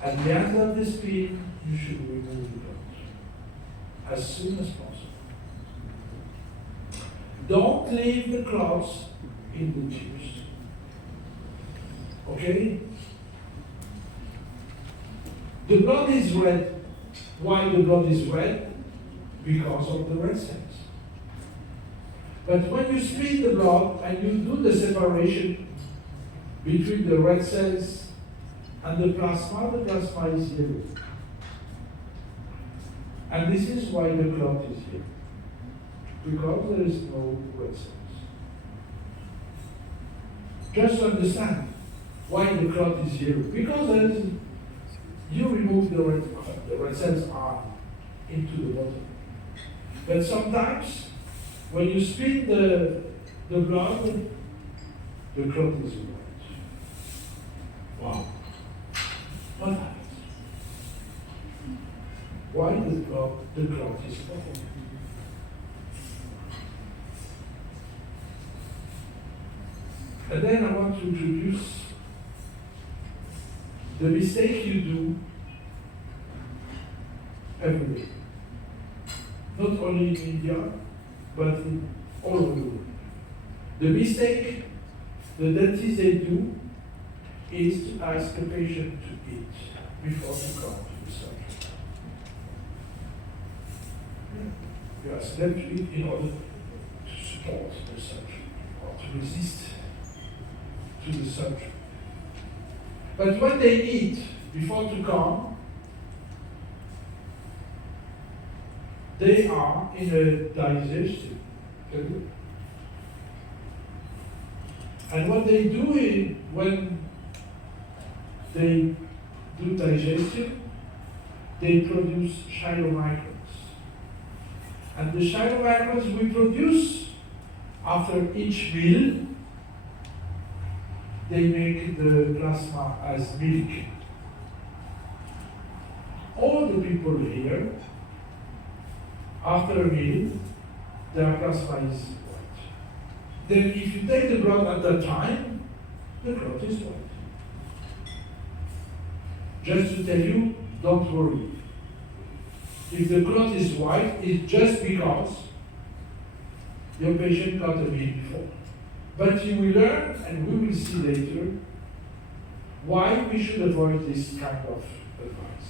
At the end of the spin, you should remove the clot as soon as possible. Don't leave the clots in the tubes. Okay? The blood is red. Why the blood is red? Because of the red cells. But when you spin the blood and you do the separation between the red cells and the plasma is yellow. And this is why the clot is here. Because there is no red cells. Just understand why the clot is yellow. Because there is, you remove the red cells are into the bottom. But sometimes, when you spin the blood, the clot is white. Wow. What happens? Why the clot is purple? And then I want to introduce the mistake you do every day. Not only in India, but in all over the world. The mistake the dentists they do is to ask the patient to eat before you come to the surgery. You ask them to eat in order to support the surgery or to resist to the surgery. But when they eat before to come, they are in a digestive period. And what they do is, when they do digestion, they produce chylomicrons. And the chylomicrons we produce after each meal, they make the plasma as milk. All the people here, after a meal, their plasma is white. Then if you take the blood at that time, the clot is white. Just to tell you, don't worry. If the clot is white, it's just because your patient got a meal before. But you will learn, and we will see later, why we should avoid this kind of advice.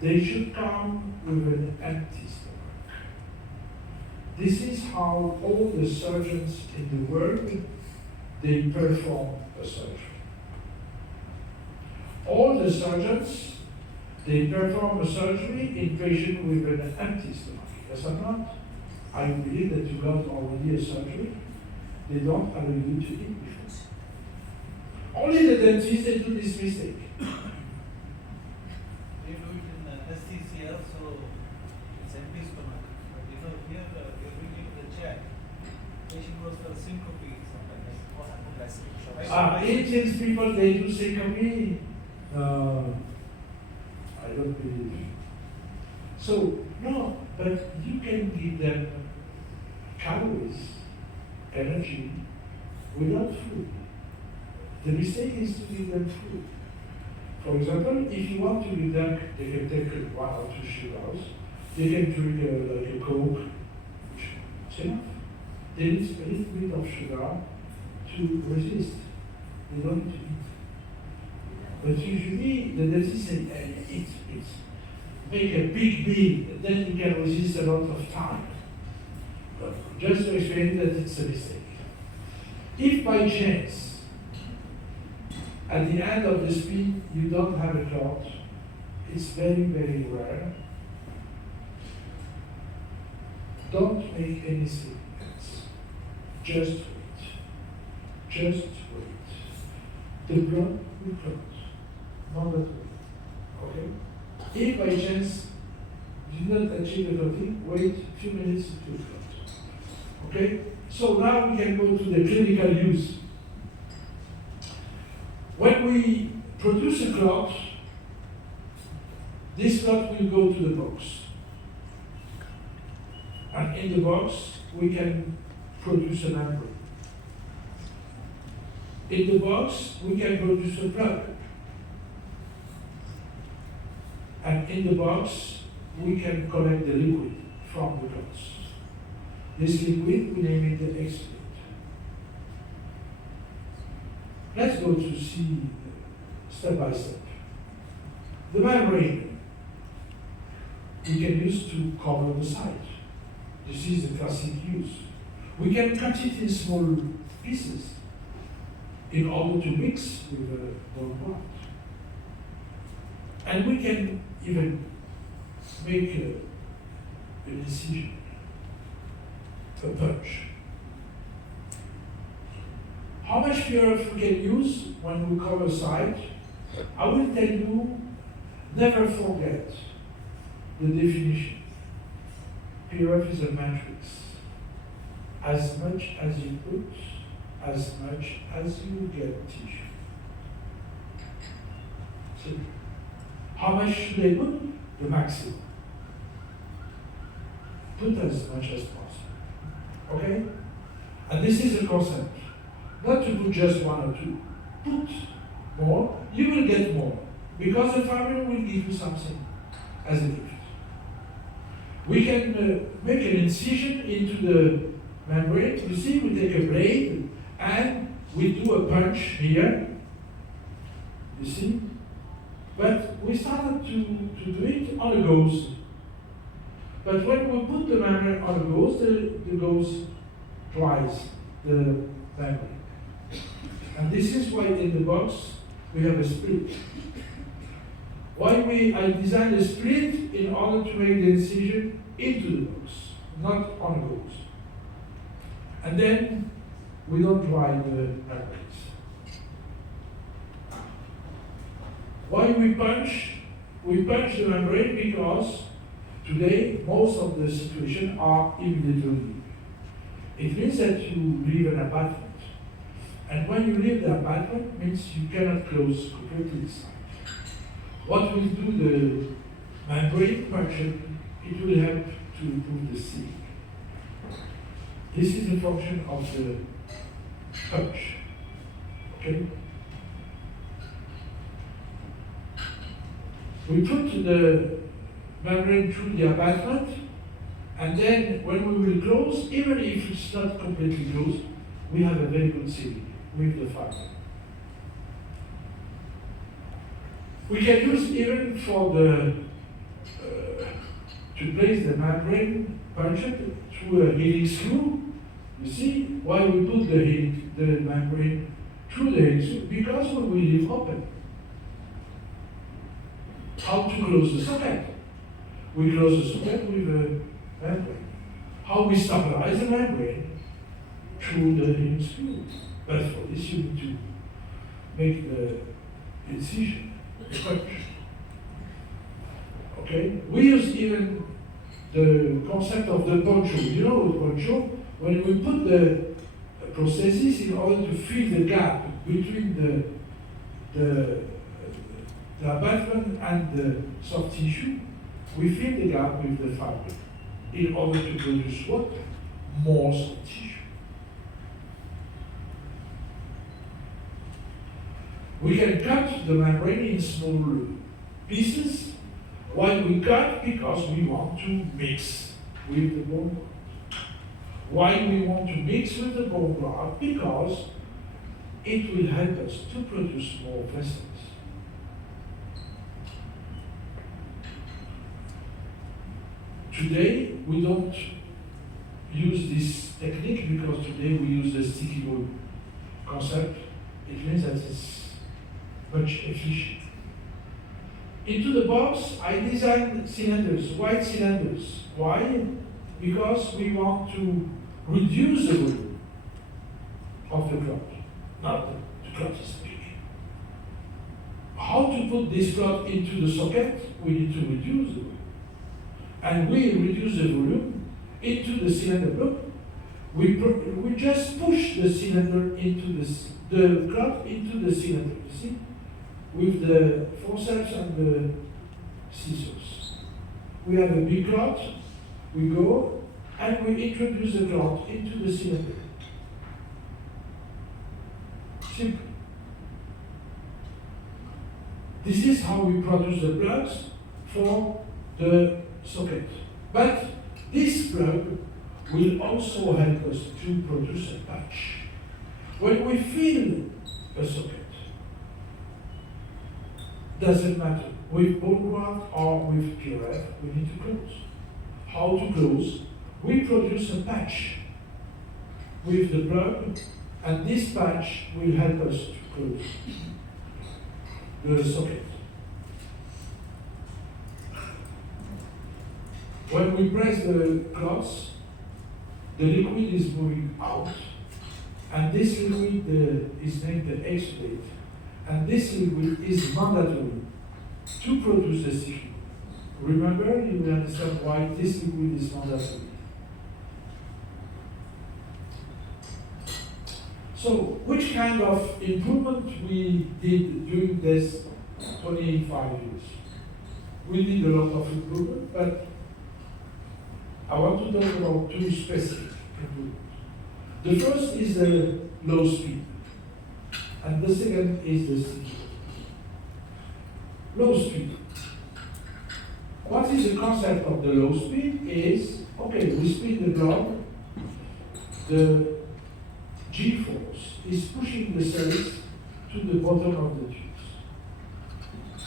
They should come with an empty stomach. This is how all the surgeons in the world, they perform a surgery. All the surgeons, they perform a surgery in patient with an empty stomach. Yes or not? I believe that you got already a surgery. They don't allow you to eat before. Only the dentists, they do this mistake. They do it in anesthesia, so it's empty stomach. But here you're bringing the chair. Patient goes for syncope sometimes. What happened last week? Indian people, they do syncope. I don't believe it. So, no, but you can give them calories, energy, without food. The mistake is to give them food. For example, if you want to give them, they can take 1 or 2 sugars. They can drink like a Coke, which is enough. They need a little bit of sugar to resist. They don't need to eat. But usually the dentist say, hey, eat. Make a big meal, then you can resist a lot of time. But just to explain that it's a mistake. If by chance, at the end of the spin, you don't have a clot, it's very, very rare. Don't make any statements. Just wait. Just wait. The blood will clot. Not that way. Okay? If by chance you did not achieve the clotting, wait a few minutes to clot. Okay? So now we can go to the clinical use. When we produce a clot, this clot will go to the box. And in the box, we can produce a membrane. In the box, we can produce a plug. And in the box, we can collect the liquid from the clots. This liquid, we name it the exudate. Let's go to see step by step. The membrane we can use to cover the site. This is the classic use. We can cut it in small pieces in order to mix with the bone graft. And we can even make an incision, a punch. How much PRF we can use when we cover a site? I will tell you, never forget the definition. PRF is a matrix. As much as you put, as much as you get tissue. So, how much should I put? The maximum. Put as much as possible. Okay? And this is the concept. Not to put just one or two. Put more, you will get more. Because the farmer will give you something as a gift. We can make an incision into the membrane. You see, we take a blade and we do a punch here. You see? But we started to do it on a gauze. But when we put the membrane on a gauze, the gauze dries the membrane. And this is why in the box we have a split. I designed a split in order to make the incision into the box, not on a gauze. And then we don't dry the membranes. Why we punch? We punch the membrane because today most of the situations are immediately. It means that you leave an apartment. And when you leave the apartment, means you cannot close completely the site. What will do the membrane punching? It will help to improve the sealing. This is the function of the punch. Okay? We put the membrane through the abutment, and then when we will close, even if it's not completely closed, we have a very good sealing with the fiber. We can use even for the to place the membrane punched through a healing screw. You see why we put the membrane through the healing screw? Because we will leave open. How to close the socket? We close the socket with a membrane. How we stabilize the membrane? Through the healing screw. But for this you need to make the incision, the punch. Okay? We use even the concept of the poncho. You know the poncho? When we put the prosthesis in order to fill the gap between the abutment and the soft tissue, we fill the gap with the fabric in order to produce what? More soft tissue. We can cut the membrane in small pieces. Why we cut? Because we want to mix with the bone graft. Why we want to mix with the bone graft? Because it will help us to produce more vessels. Today, we don't use this technique because today we use the sticky bone concept. It means that it's much efficient. Into the box, I designed cylinders, white cylinders. Why? Because we want to reduce the volume of the clot. Now the clot is big. How to put this clot into the socket? We need to reduce the volume. And we reduce the volume into the cylinder. Look, we just push the cylinder into the clot into the cylinder. You see, with the forceps and the scissors. We have a big clot. We go and we introduce the clot into the cylinder. Simple. This is how we produce the plugs for the socket. But this plug will also help us to produce a patch. When we fill a socket, doesn't matter, with bone graft or with PRF, we need to close. How to close? We produce a patch with the plug, and this patch will help us to close the socket. When we press the cloths, the liquid is moving out, and this liquid is named the exudate, and this liquid is mandatory to produce the signal. Remember, you will understand why this liquid is mandatory. So, which kind of improvement we did during this 25 years? We did a lot of improvement, but I want to talk about two specific improvements. The first is the low speed, and the second is the signal. Low speed. What is the concept of the low speed? Is, okay, we spin the block, the G-force is pushing the cells to the bottom of the tubes.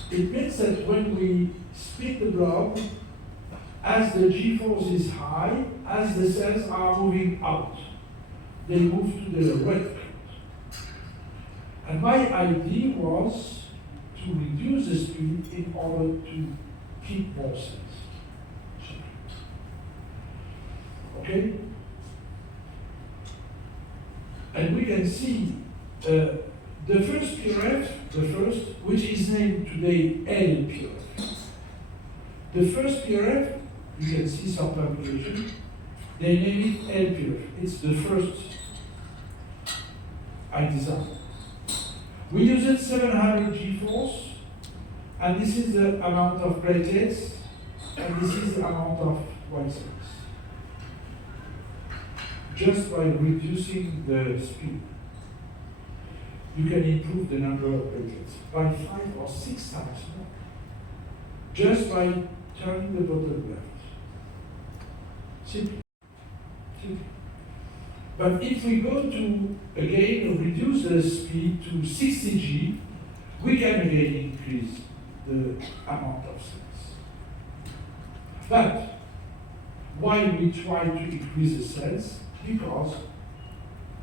It means that when we spin the block, as the G-force is high, as the cells are moving out, they move to the red clot. And my idea was to reduce the speed in order to keep more cells. Okay? And we can see the first PRF, which is named today L-PRF. The first PRF, you can see some publication, they name it L-PRF. It's the first I designed. We used 700 G-force, and this is the amount of platelets, and this is the amount of white cells. Just by reducing the speed, you can improve the number of platelets by 5 or 6 times more. Just by turning the bottle left. Simple. Simple. But if we go to, again, reduce the speed to 60 G, we can again increase the amount of cells. But why we try to increase the cells? Because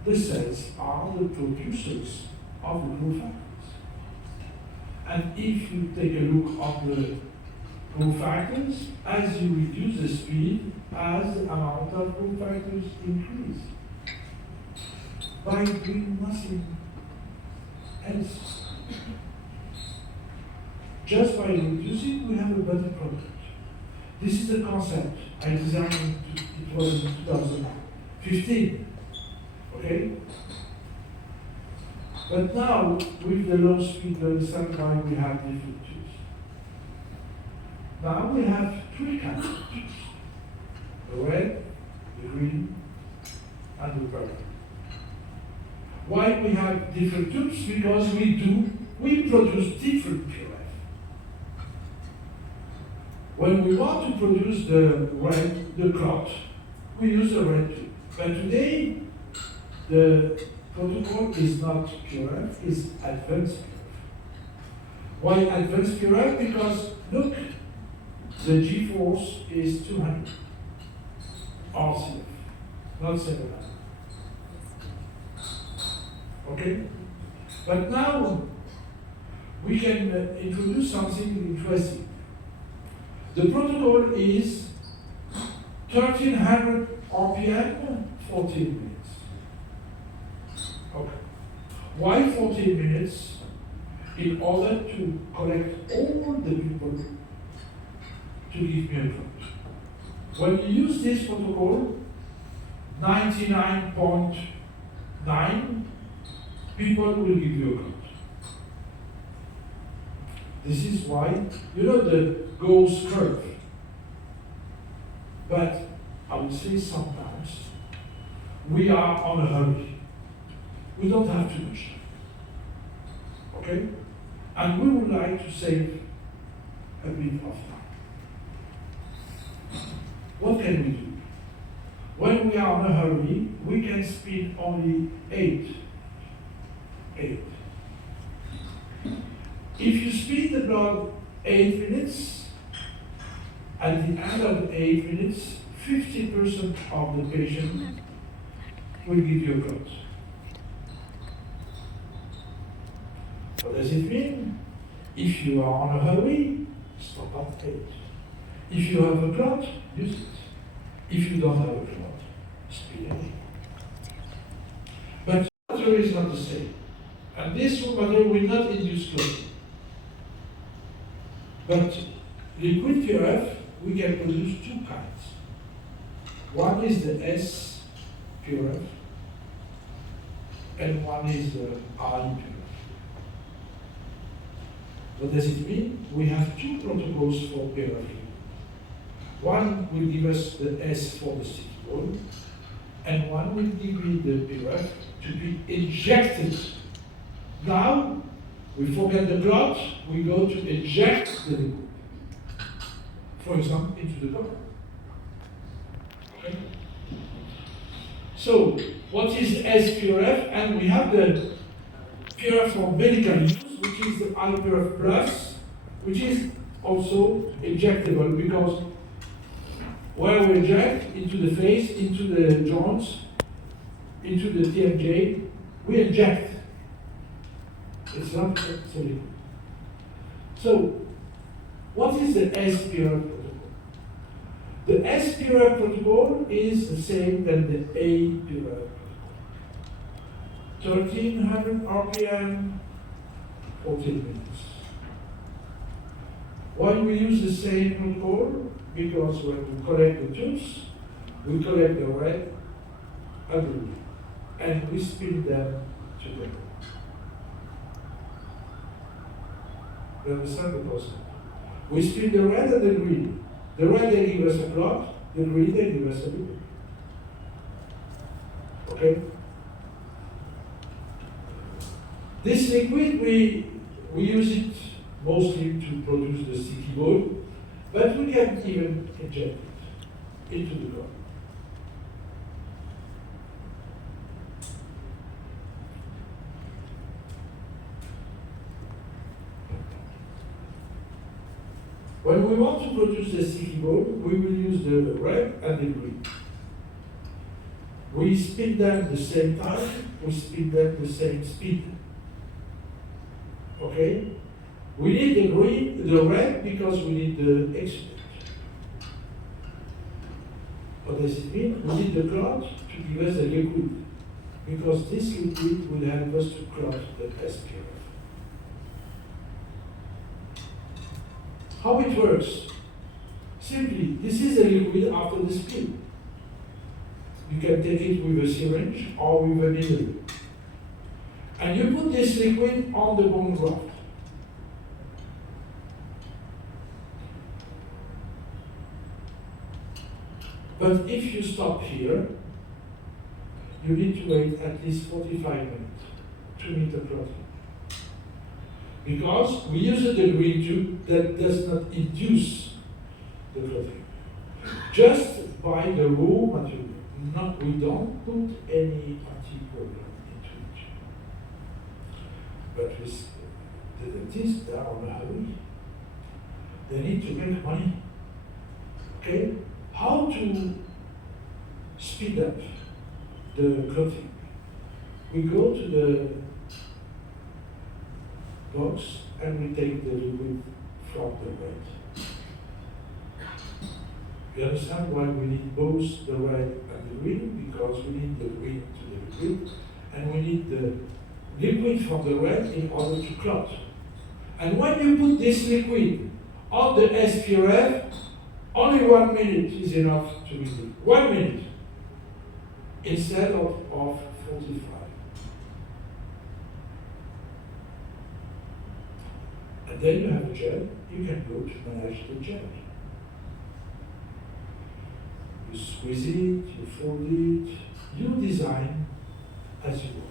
the cells are the producers of the growth factors. And if you take a look on the growth factors, as you reduce the speed, as the amount of growth factors increase. By doing nothing else. Just by reducing, we have a better product. This is the concept I designed, it was in 2015. Okay? But now, with the low speed, you understand why we have different tubes. Now we have 3 kinds of tubes. The red, the green, and the purple. Why we have different tubes? Because we produce different PRF. When we want to produce the clot, we use a red tube. But today, the protocol is not PRF, it's advanced PRF. Why advanced PRF? Because, look, the G-force is 200 RCF, not 700. Okay? But now, we can introduce something interesting. The protocol is 1300 RPM, 14 minutes. Okay. Why 14 minutes? In order to collect all the people to give me a clot. When you use this protocol, 99.9 people will give you a clot. This is why, you know the Gauss curve. But I would say sometimes we are on a hurry. We don't have too much time. Okay? And we would like to save a bit of time. What can we do? When we are on a hurry, we can speed only 8. If you speed the blood 8 minutes, at the end of 8 minutes, 50% of the patient will give you a clot. What does it mean? If you are on a hurry, stop at 8. If you have a clot, use it. If you don't have a clot, speed 8. But the matter is not the same. And this matter will not induce clotting. But liquid PRF, we can produce two kinds. One is the S PRF, and one is the I PRF. What does it mean? We have two protocols for PRF. One will give us the S for the sticky ball, and one will give me the PRF to be injected. Now, we forget the clot, we go to inject the liquid. For example, into the dog. Okay? So, what is SPRF? And we have the PRF for medical use, which is the IPRF plus, which is also injectable because where we inject into the face, into the joints, into the TMJ, we inject. It's not solid. So, what is the SPRF protocol? The SPRF protocol is the same than the APRF protocol. 1300 RPM, 14 minutes. Why we use the same protocol? Because when we collect the tubes, we collect the red and the blue, and we spin them together. You understand the process? We spin the red and the green. The red they give us a clot, the green they give us a liquid. Okay? This liquid, we use it mostly to produce the sticky ball, but we can even inject it into the blood. When we want to produce the sticky ball, we will use the red and the green. We spin them at the same time, we spin them at the same speed. Okay? We need the green, the red, because we need the exudate. What does it mean? We need the clot to give us a liquid, because this liquid will help us to clot the SPRF. How it works? Simply, this is a liquid after the spin. You can take it with a syringe or with a needle. And you put this liquid on the bone graft. But if you stop here, you need to wait at least 45 minutes to meet the clotting. Because we use a green tube that does not induce the clotting. Just by the raw material. We don't put any anticoagulant into it. But with the dentists, they are on a hurry. They need to make money. Okay? How to speed up the clotting? We go to the box and we take the liquid from the red. You understand why we need both the red and the green? Because we need the green to the liquid, and we need the liquid from the red in order to clot. And when you put this liquid on the SPRF, only 1 minute is enough to remove. 1 minute instead of 45. And then you have a gel, you can go to manage the gel. You squeeze it, you fold it, you design as you want.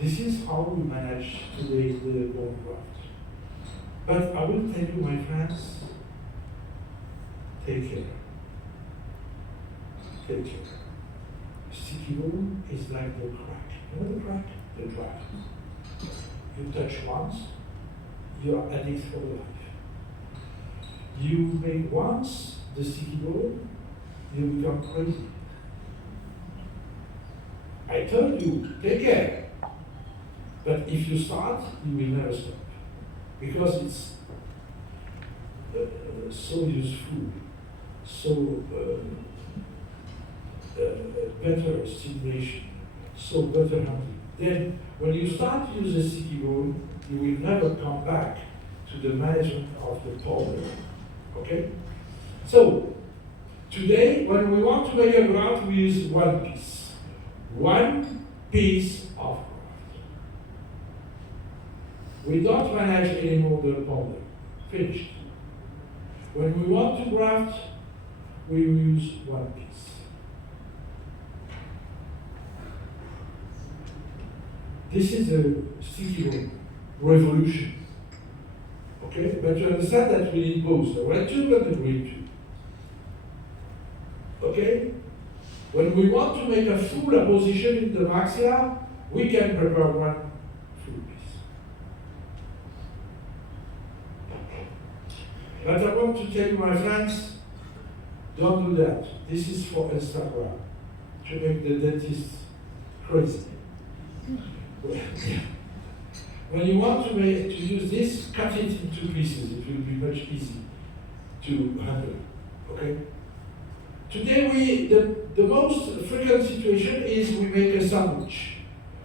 This is how we manage today the bone graft. But I will tell you, my friends, take care. Take care. Sticky bone is like the crack. You know the crack? The drag. You touch once, you are addicted for life. You make once the sticky bone, you become crazy. I told you, take care. But if you start, you will never stop. Because it's so useful, so better stimulation, so better hunting. Then, when you start to use a sticky bone, you will never come back to the management of the powder. Okay? So, today, when we want to make a graft, we use one piece. One piece of graft. We don't manage anymore the powder. Finished. When we want to graft, we use one piece. This is a sticky bone revolution. Okay? But you understand that we need both the red tube and the green tube. Okay? When we want to make a full apposition in the maxilla, we can prepare one full piece. But I want to tell you, my friends, don't do that. This is for Instagram, to make the dentist crazy. When you want to use this, cut it into pieces. It will be much easier to handle. Okay? Today, the most frequent situation is we make a sandwich.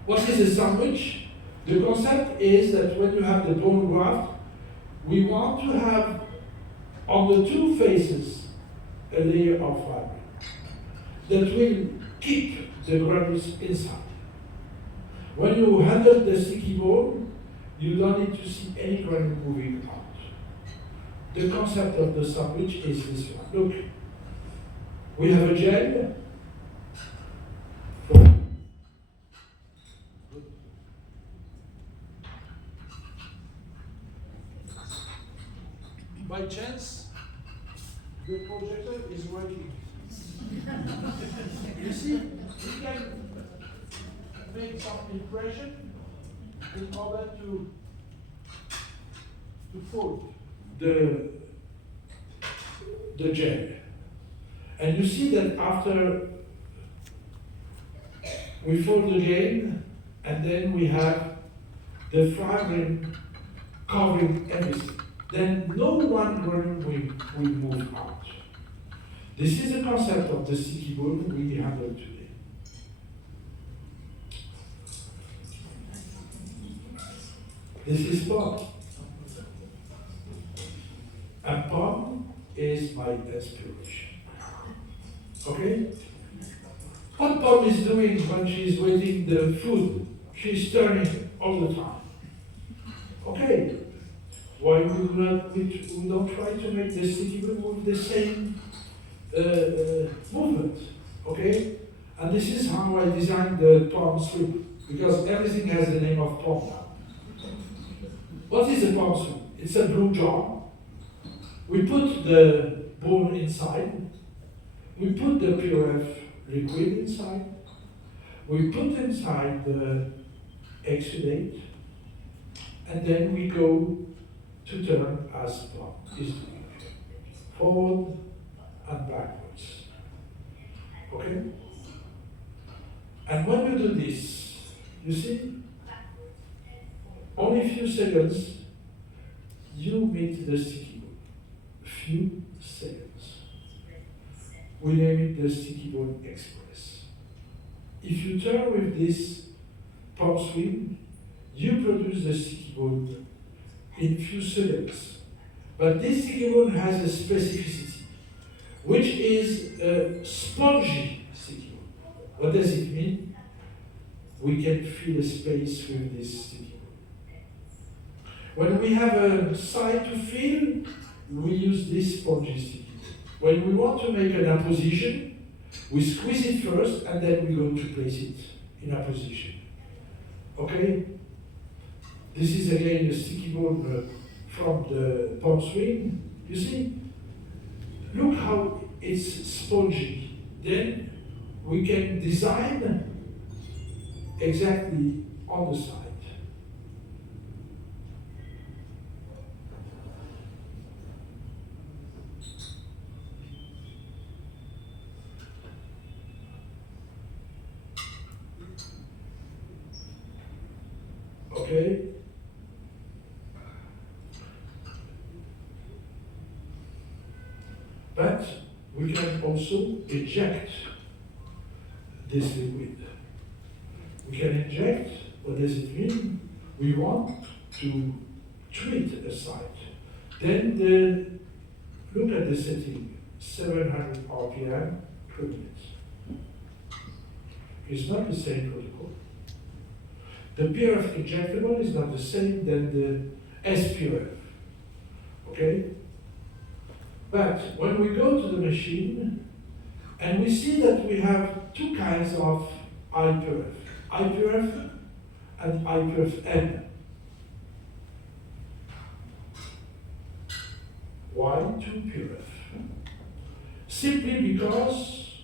What is a sandwich? The concept is that when you have the bone graft, we want to have on the two faces a layer of fiber that will keep the granules inside. When you handle the sticky bone, you don't need to see any granule moving out. The concept of the sandwich is this one. Look, we have a gel. By chance, the projector is working. You see, we can make some impression in order to fold the gel. And you see that after we fold again, and then we have the fibrin covering everything. Then no one granule will move out. This is the concept of the sticky bone we handle today. This is PART. And PART is my inspiration. Okay? What PART is doing when she's waiting the food? She's turning all the time. Okay? Why we don't try to make the sticky bone with the same movement? Okay? And this is how I designed the palm sweep, because everything has the name of palm now. What is a palm sweep? It's a blue jar. We put the bone inside. We put the PRF liquid inside. We put inside the exudate. And then we go to turn as palm is doing. Forward and backwards. Okay? And when you do this, you see, only a few seconds, you meet the sticky bone. Few seconds. We name it the sticky bone express. If you turn with this palm swing, you produce the sticky bone in few seconds. But this sticky bone has a specificity, which is a spongy sticky bone. What does it mean? We can fill a space with this sticky bone. When we have a site to fill, we use this spongy sticky bone. When we want to make an apposition, we squeeze it first and then we go to place it in apposition. Okay? This is again the sticky bone from the palm swing. You see? Look how it's spongy. Then we can design exactly on the side. Okay? But we can also eject this liquid. We can inject, what does it mean? We want to treat a site. Then look at the setting, 700 RPM per minute. It's not the same protocol. The PRF injectable is not the same than the SPRF, okay? But when we go to the machine, and we see that we have two kinds of IPRF, IPRF and IPRF-N. Why 2PRF? Simply because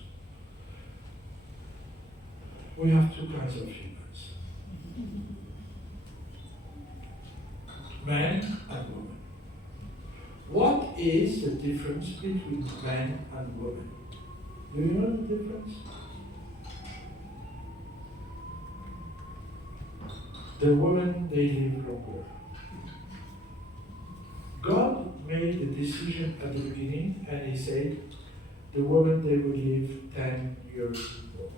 we have two kinds of humans. Man and woman. What is the difference between man and woman? Do you know the difference? The women, they live longer. God made the decision at the beginning and he said, the women, they will live 10 years more.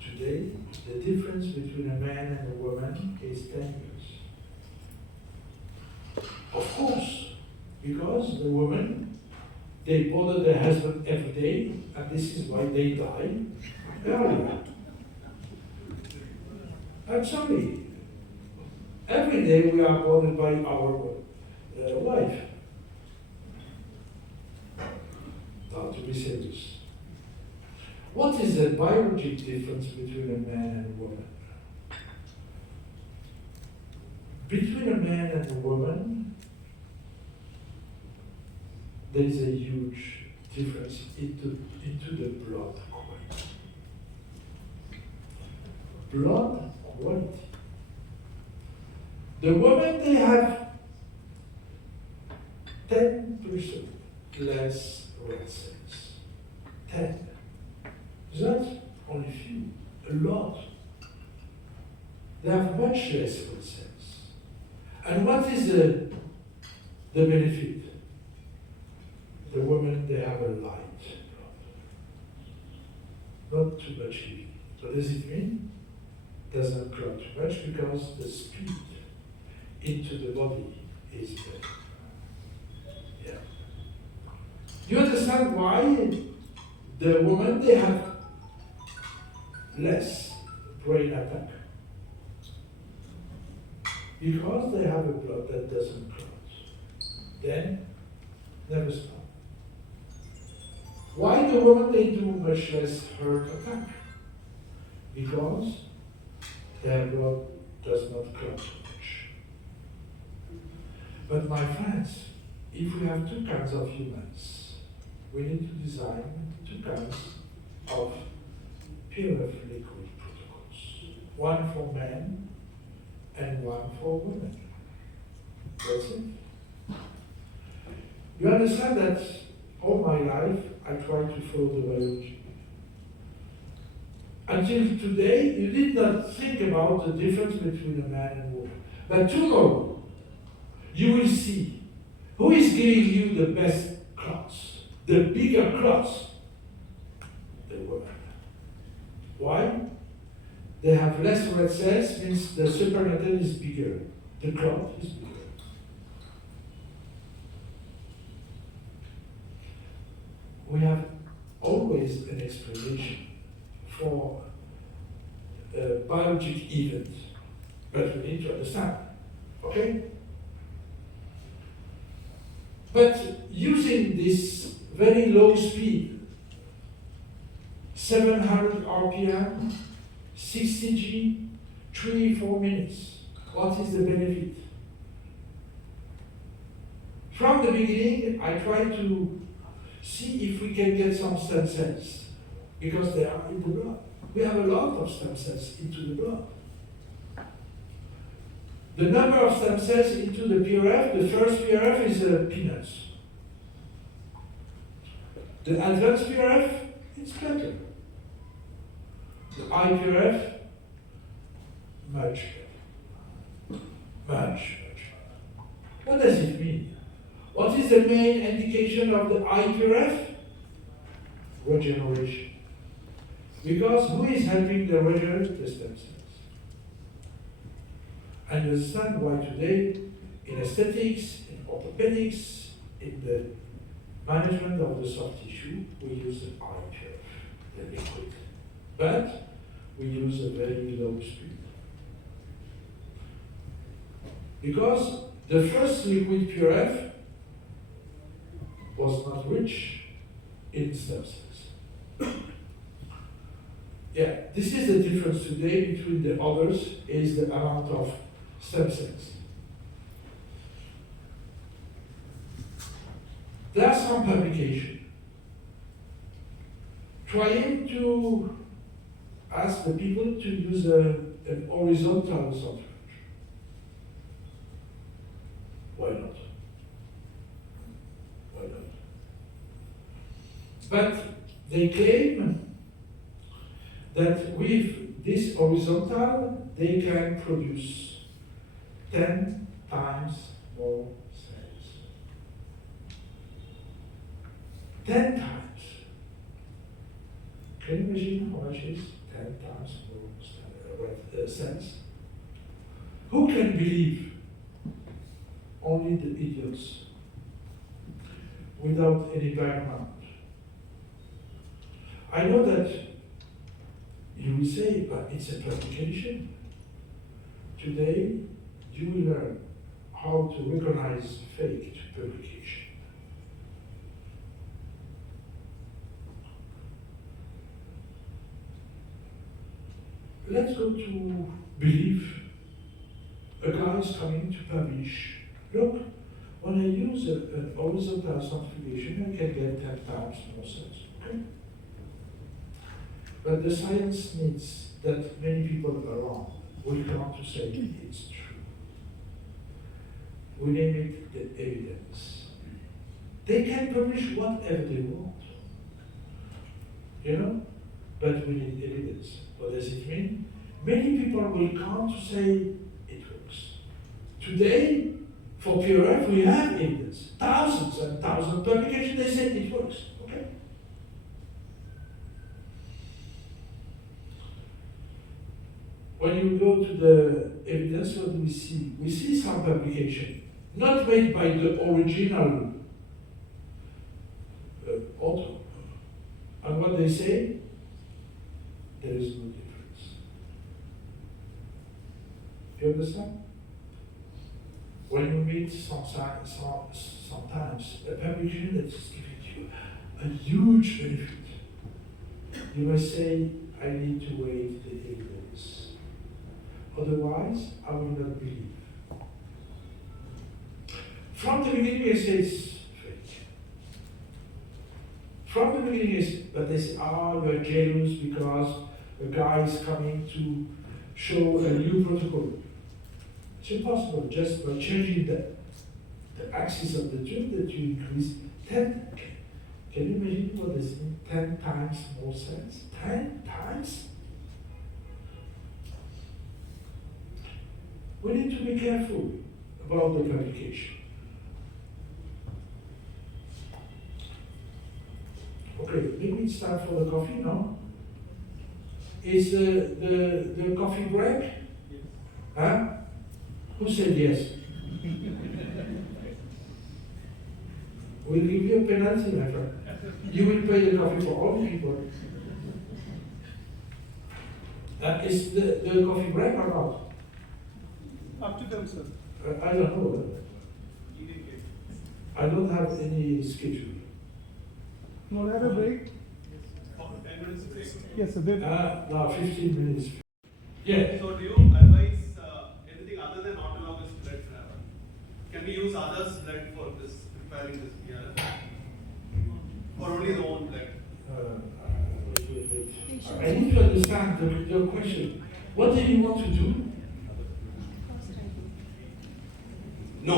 Today, the difference between a man and a woman is 10 years. Of course, because the women, they bother their husband every day, and this is why they die earlier. I'm sorry. Every day we are bothered by our wife. Now, to be serious. What is the biologic difference between a man and a woman? Between a man and a woman, there is a huge difference into the blood quality. Blood quality. The women, they have 10% less red cells. 10. That's only few. A lot. They have much less red cells. And what is the benefit? The women, they have a light blood. Not too much heavy. What does it mean? Doesn't clot too much because the speed into the body is better. Yeah. You understand why the women, they have less brain attack? Because they have a blood that doesn't clot. Then, never stop. Why the women, they do much less heart attack? Because their blood does not clot so much. But my friends, if we have two kinds of humans, we need to design two kinds of PRF liquid protocols. One for men and one for women. That's it. You understand that all my life I tried to follow the biology. Until today, you did not think about the difference between a man and a woman. But tomorrow, you will see who is giving you the best clots, the bigger clots. The woman. Why? They have less red cells, means the supernatant is bigger. The clot is bigger. We have always an explanation for a biologic event, but we need to understand, okay? But using this very low speed, 700 RPM, 60 G, 3-4 minutes, what is the benefit? From the beginning, I tried to see if we can get some stem cells, because they are in the blood. We have a lot of stem cells into the blood. The number of stem cells into the PRF, the first PRF is peanuts. The advanced PRF, it's better. The IPRF, much better. Much. What does it mean? What is the main indication of the IPRF? Regeneration. Because who is helping the regenerate the stem cells? And you understand why today, in aesthetics, in orthopedics, in the management of the soft tissue, we use the IPRF, the liquid. But we use a very low speed. Because the first liquid PRF was not rich in stem cells. Yeah, this is the difference today between the others, is the amount of stem cells. There are some publications trying to ask the people to use an horizontal centrifuge. Why not? Why not? But they claim that with this horizontal, they can produce 10 times more cells. 10 times. Can you imagine how much is 10 times more cells? Who can believe? Only the idiots, without any background. I know that you will say, but it's a publication. Today, you will learn how to recognize fake publication. Let's go to belief. A guy is coming to publish. Look, when I use an horizontal centrifugation, I can get 10 times more cells. Okay? But the science needs that many people around will come to say it's true. We name it the evidence. They can publish whatever they want, you know, but we need evidence. What does it mean? Many people will come to say it works. Today, for PRF, we have evidence. Thousands and thousands of publications, they say it works. Okay? When you go to the evidence, what do we see? We see some publication, not made by the original author. And what they say? There is no difference. You understand? When you meet sometimes a publication that is giving you a huge benefit, you must say, I need to wait the evidence. Otherwise, I will not believe. From the beginning, I say it's fake. From the beginning, but they say, you are jealous because a guy is coming to show a new protocol. It's impossible, just by changing the axis of the tube that you increase 10. Can you imagine what this means? 10 times more cells? 10 times? We need to be careful about the publication. Okay, maybe it's time for the coffee, no? Is the coffee break? Yes. Huh? Who said yes? We'll give you a penalty, my friend. You will pay the coffee for all people. Is the coffee break or not? Up to them, sir. I don't know. You didn't get it. I don't have any schedule. You want to have a break? 10 minutes break. Yes, sir. Then No, 15 minutes. Yeah. So do you advise anything other than autologous blood? Can we use others' blood for this, preparing this PRF? Or only the own blood? I need to understand your question. What do you want to do? No.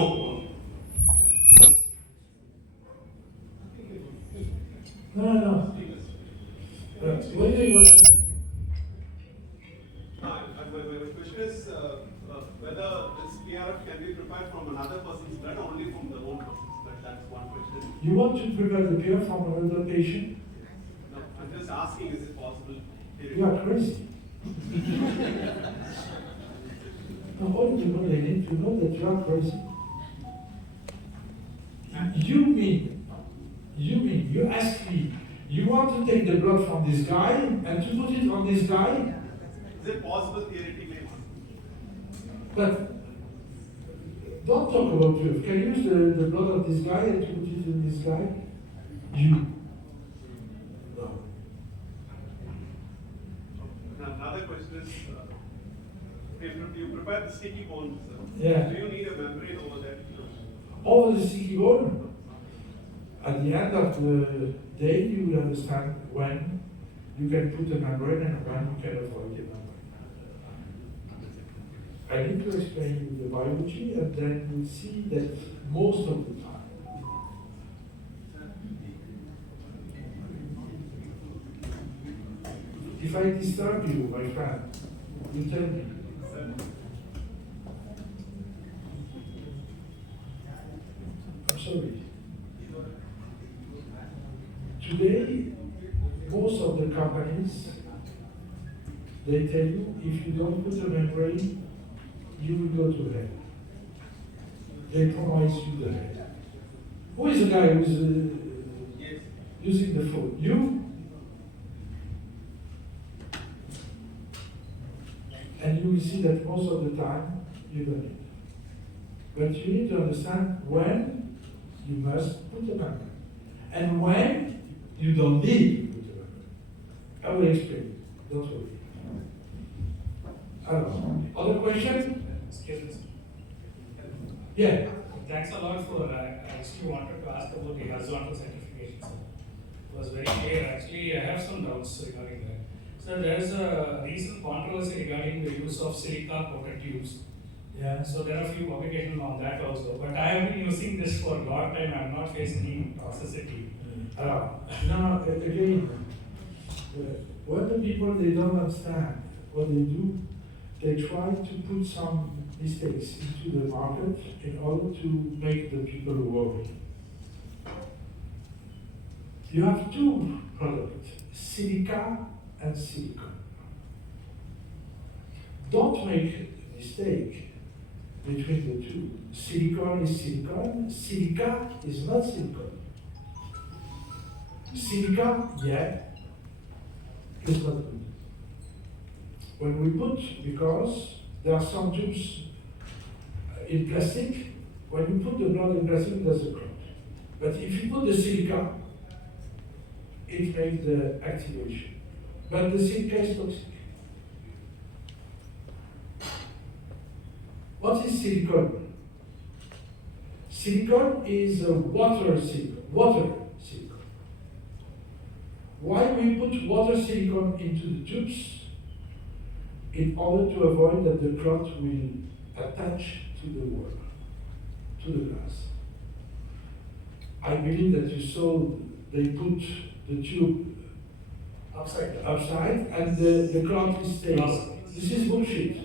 No. What do you want to do? My question is whether this PRF can be prepared from another person's blood or only from the own person's blood. That's one question. You want to prepare the beer from another patient? No, I'm just asking, is it possible? You are crazy. No, all people, they need to know that you are crazy. You ask me, you want to take the blood from this guy and to put it on this guy? Is it possible theoretically? But don't talk about you. Can you use the blood of this guy and to put it in this guy? You. No. Another question is, you prepare the sticky bones. Yeah. Do you need a membrane over there? Over the sticky bone? At the end of the day, you will understand when you can put a membrane and when you can avoid the membrane. I need to explain you the biology, and then you'll see that most of the time. If I disturb you, my friend, you tell me. I'm sorry. Today, most of the companies, they tell you if you don't put a membrane, you will go to hell. They promise you the hell. Who is the guy who's using the phone? You? And you will see that most of the time you don't need it. But you need to understand when you must put a membrane and when you don't need to put a membrane. I will explain. Don't worry. Other question? Excuse me. Yeah. Thanks a lot for, I actually wanted to ask about the horizontal certification. It was very clear. Actually, I have some doubts regarding that. So there's a recent controversy regarding the use of silica coated tubes. Yeah. So there are a few publications on that also. But I have been using this for a long time. I have not faced any toxicity. Now, again, when the people, they don't understand what they do, they try to put some mistakes into the market in order to make the people worry. You have two products, silica and silicone. Don't make a mistake between the two. Silicone is silicone, silica is not silicone. Silica, yeah, is not good. When we put, because there are some tubes in plastic, when you put the blood in plastic, there's a clot. But if you put the silica, it makes the activation. But the silica is toxic. What is silicone? Silicone is a water silicone. Why we put water silicone into the tubes? In order to avoid that the clot will attach to the wall, to the glass. I believe that you saw they put the tube upside and the clot is stable. This is bullshit.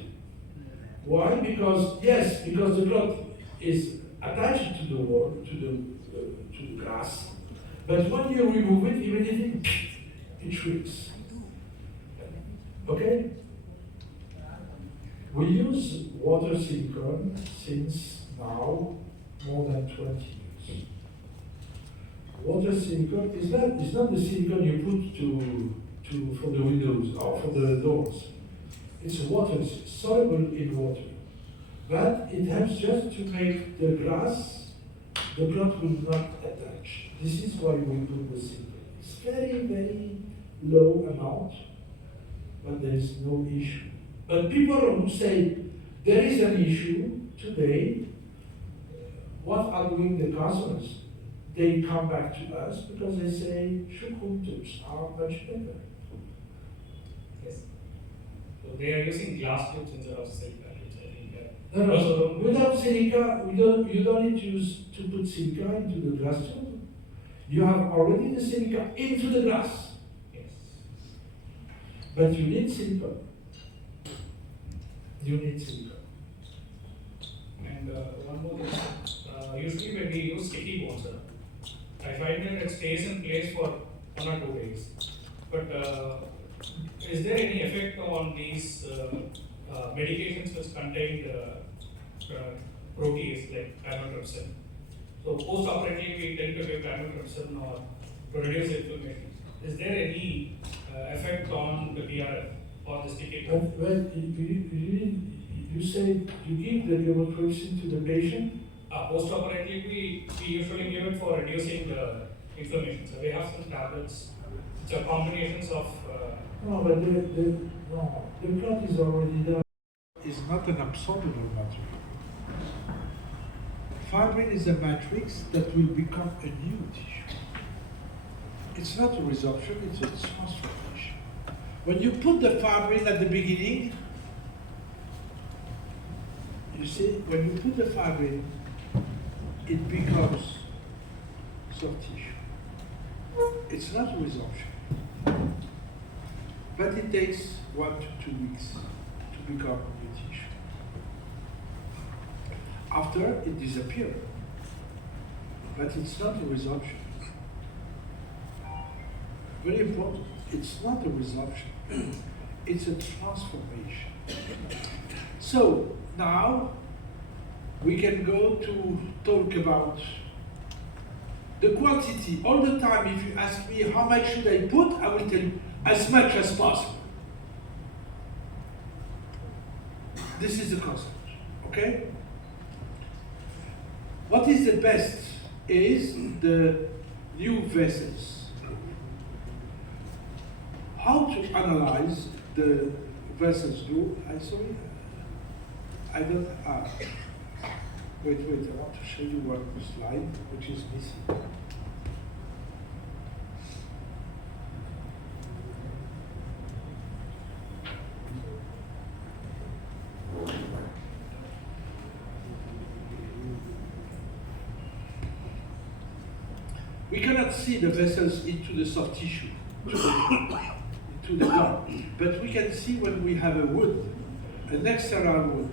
Why? Because the clot is attached to the wall, to the glass, but when you remove it, immediately it shrinks. Okay? We use water silicone since now more than 20 years. Water silicone is not the silicone you put for the windows or for the doors. It's water, it's soluble in water. But it helps just to make the glass, the clot will not attach. This is why we put the silicone. It's very, very low amount, but there is no issue. But people who say there is an issue today, what are doing the customers? They come back to us because they say Choukroun tubes are much better. Yes. So they are using glass tubes instead of silica tubes, I think. No. Without silica, you don't need to put silica into the glass tube. You have already the silica into the glass, Yes. but you need silicone. You need silicone. And one more thing, usually when we use sticky bones, I find that it stays in place for 1 or 2 days. But is there any effect on these medications which contain protease like amitriptyline? So post-operatively we tend to give amitriptyline or to reduce inflammation. Is there any effect on the PRF or the sticky bone? Well, you say you give the amitriptyline to the patient. Post-operatively, we usually give it for reducing the inflammation. So we have some tablets which are combinations of. No, but the clot is already there. It's not an absorbable material. Fibrin is a matrix that will become a new tissue. It's not a resorption, it's a transformation. When you put the fibrin at the beginning, you see, when you put the fibrin, it becomes soft tissue. It's not a resorption. But it takes 1 to 2 weeks to become new tissue. After, it disappears. But it's not a resorption. Very important. It's not a resorption. It's a transformation. So, now, we can go to talk about the quantity. All the time, if you ask me how much should I put, I will tell you as much as possible. This is the concept, okay? What is the best is the new vessels. How to analyze the vessels do? I don't. Wait, I want to show you one slide which is missing. We cannot see the vessels into the soft tissue, into the blood, but we can see when we have a wound, an external wound.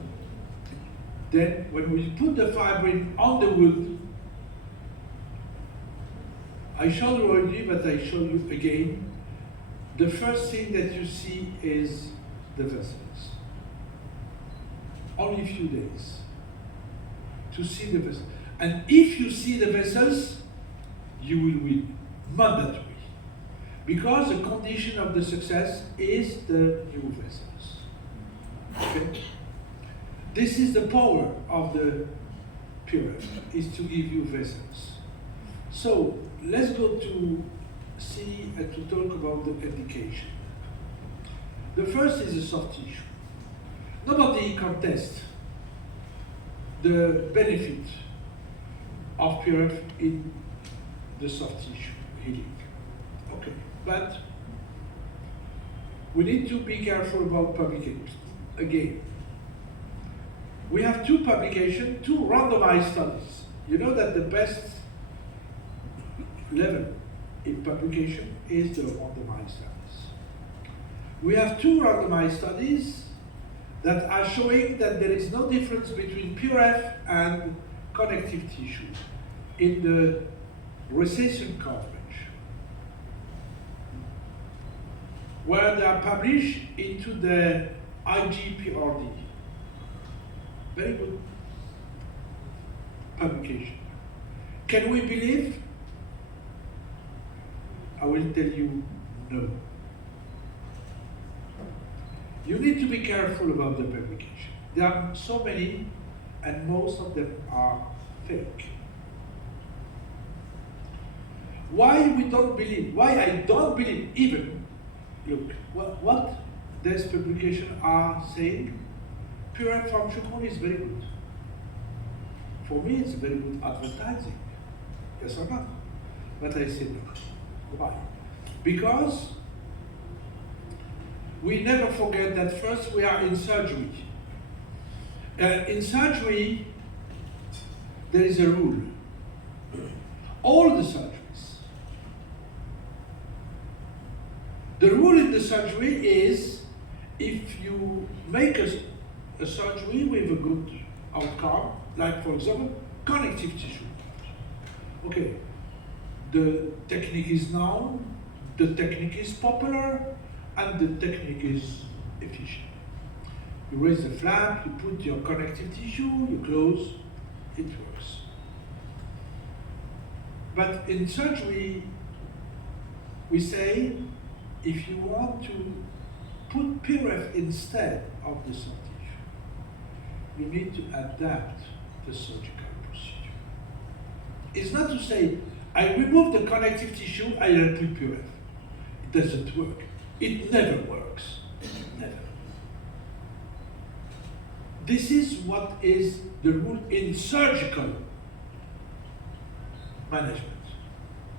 Then when we put the fibrin on the wound, I showed you already, but I show you again, the first thing that you see is the vessels. Only a few days to see the vessels. And if you see the vessels, you will win, mandatory. Because the condition of the success is the new vessels. Okay? This is the power of the PRF, is to give you vessels. So let's go to see and to talk about the indication. The first is the soft tissue. Nobody contests the benefit of PRF in the soft tissue healing. Okay, but we need to be careful about publications. Again, we have 2 publications, 2 randomized studies. You know that the best level in publication is the randomized studies. We have 2 randomized studies, that are showing that there is no difference between PRF and connective tissue in the recession coverage, where they are published into the IGPRD. Very good publication. Can we believe? I will tell you no. You need to be careful about the publication. There are so many, and most of them are fake. Why we don't believe? Why I don't believe even? Look, what these publications are saying, PRF from Choukroun is very good. For me, it's very good advertising. Yes or not? But I say no. Why? Because we never forget that first we are in surgery. In surgery, there is a rule. All the surgeries. The rule in the surgery is if you make a surgery with a good outcome, like for example, connective tissue. Okay, the technique is known, the technique is popular, and the technique is efficient. You raise the flap, you put your connective tissue, you close, it works. But in surgery, we say, if you want to put PRF instead of the soft tissue, you need to adapt the surgical procedure. It's not to say, I remove the connective tissue, I will put PRF. It doesn't work. It never works. Never. This is what is the rule in surgical management.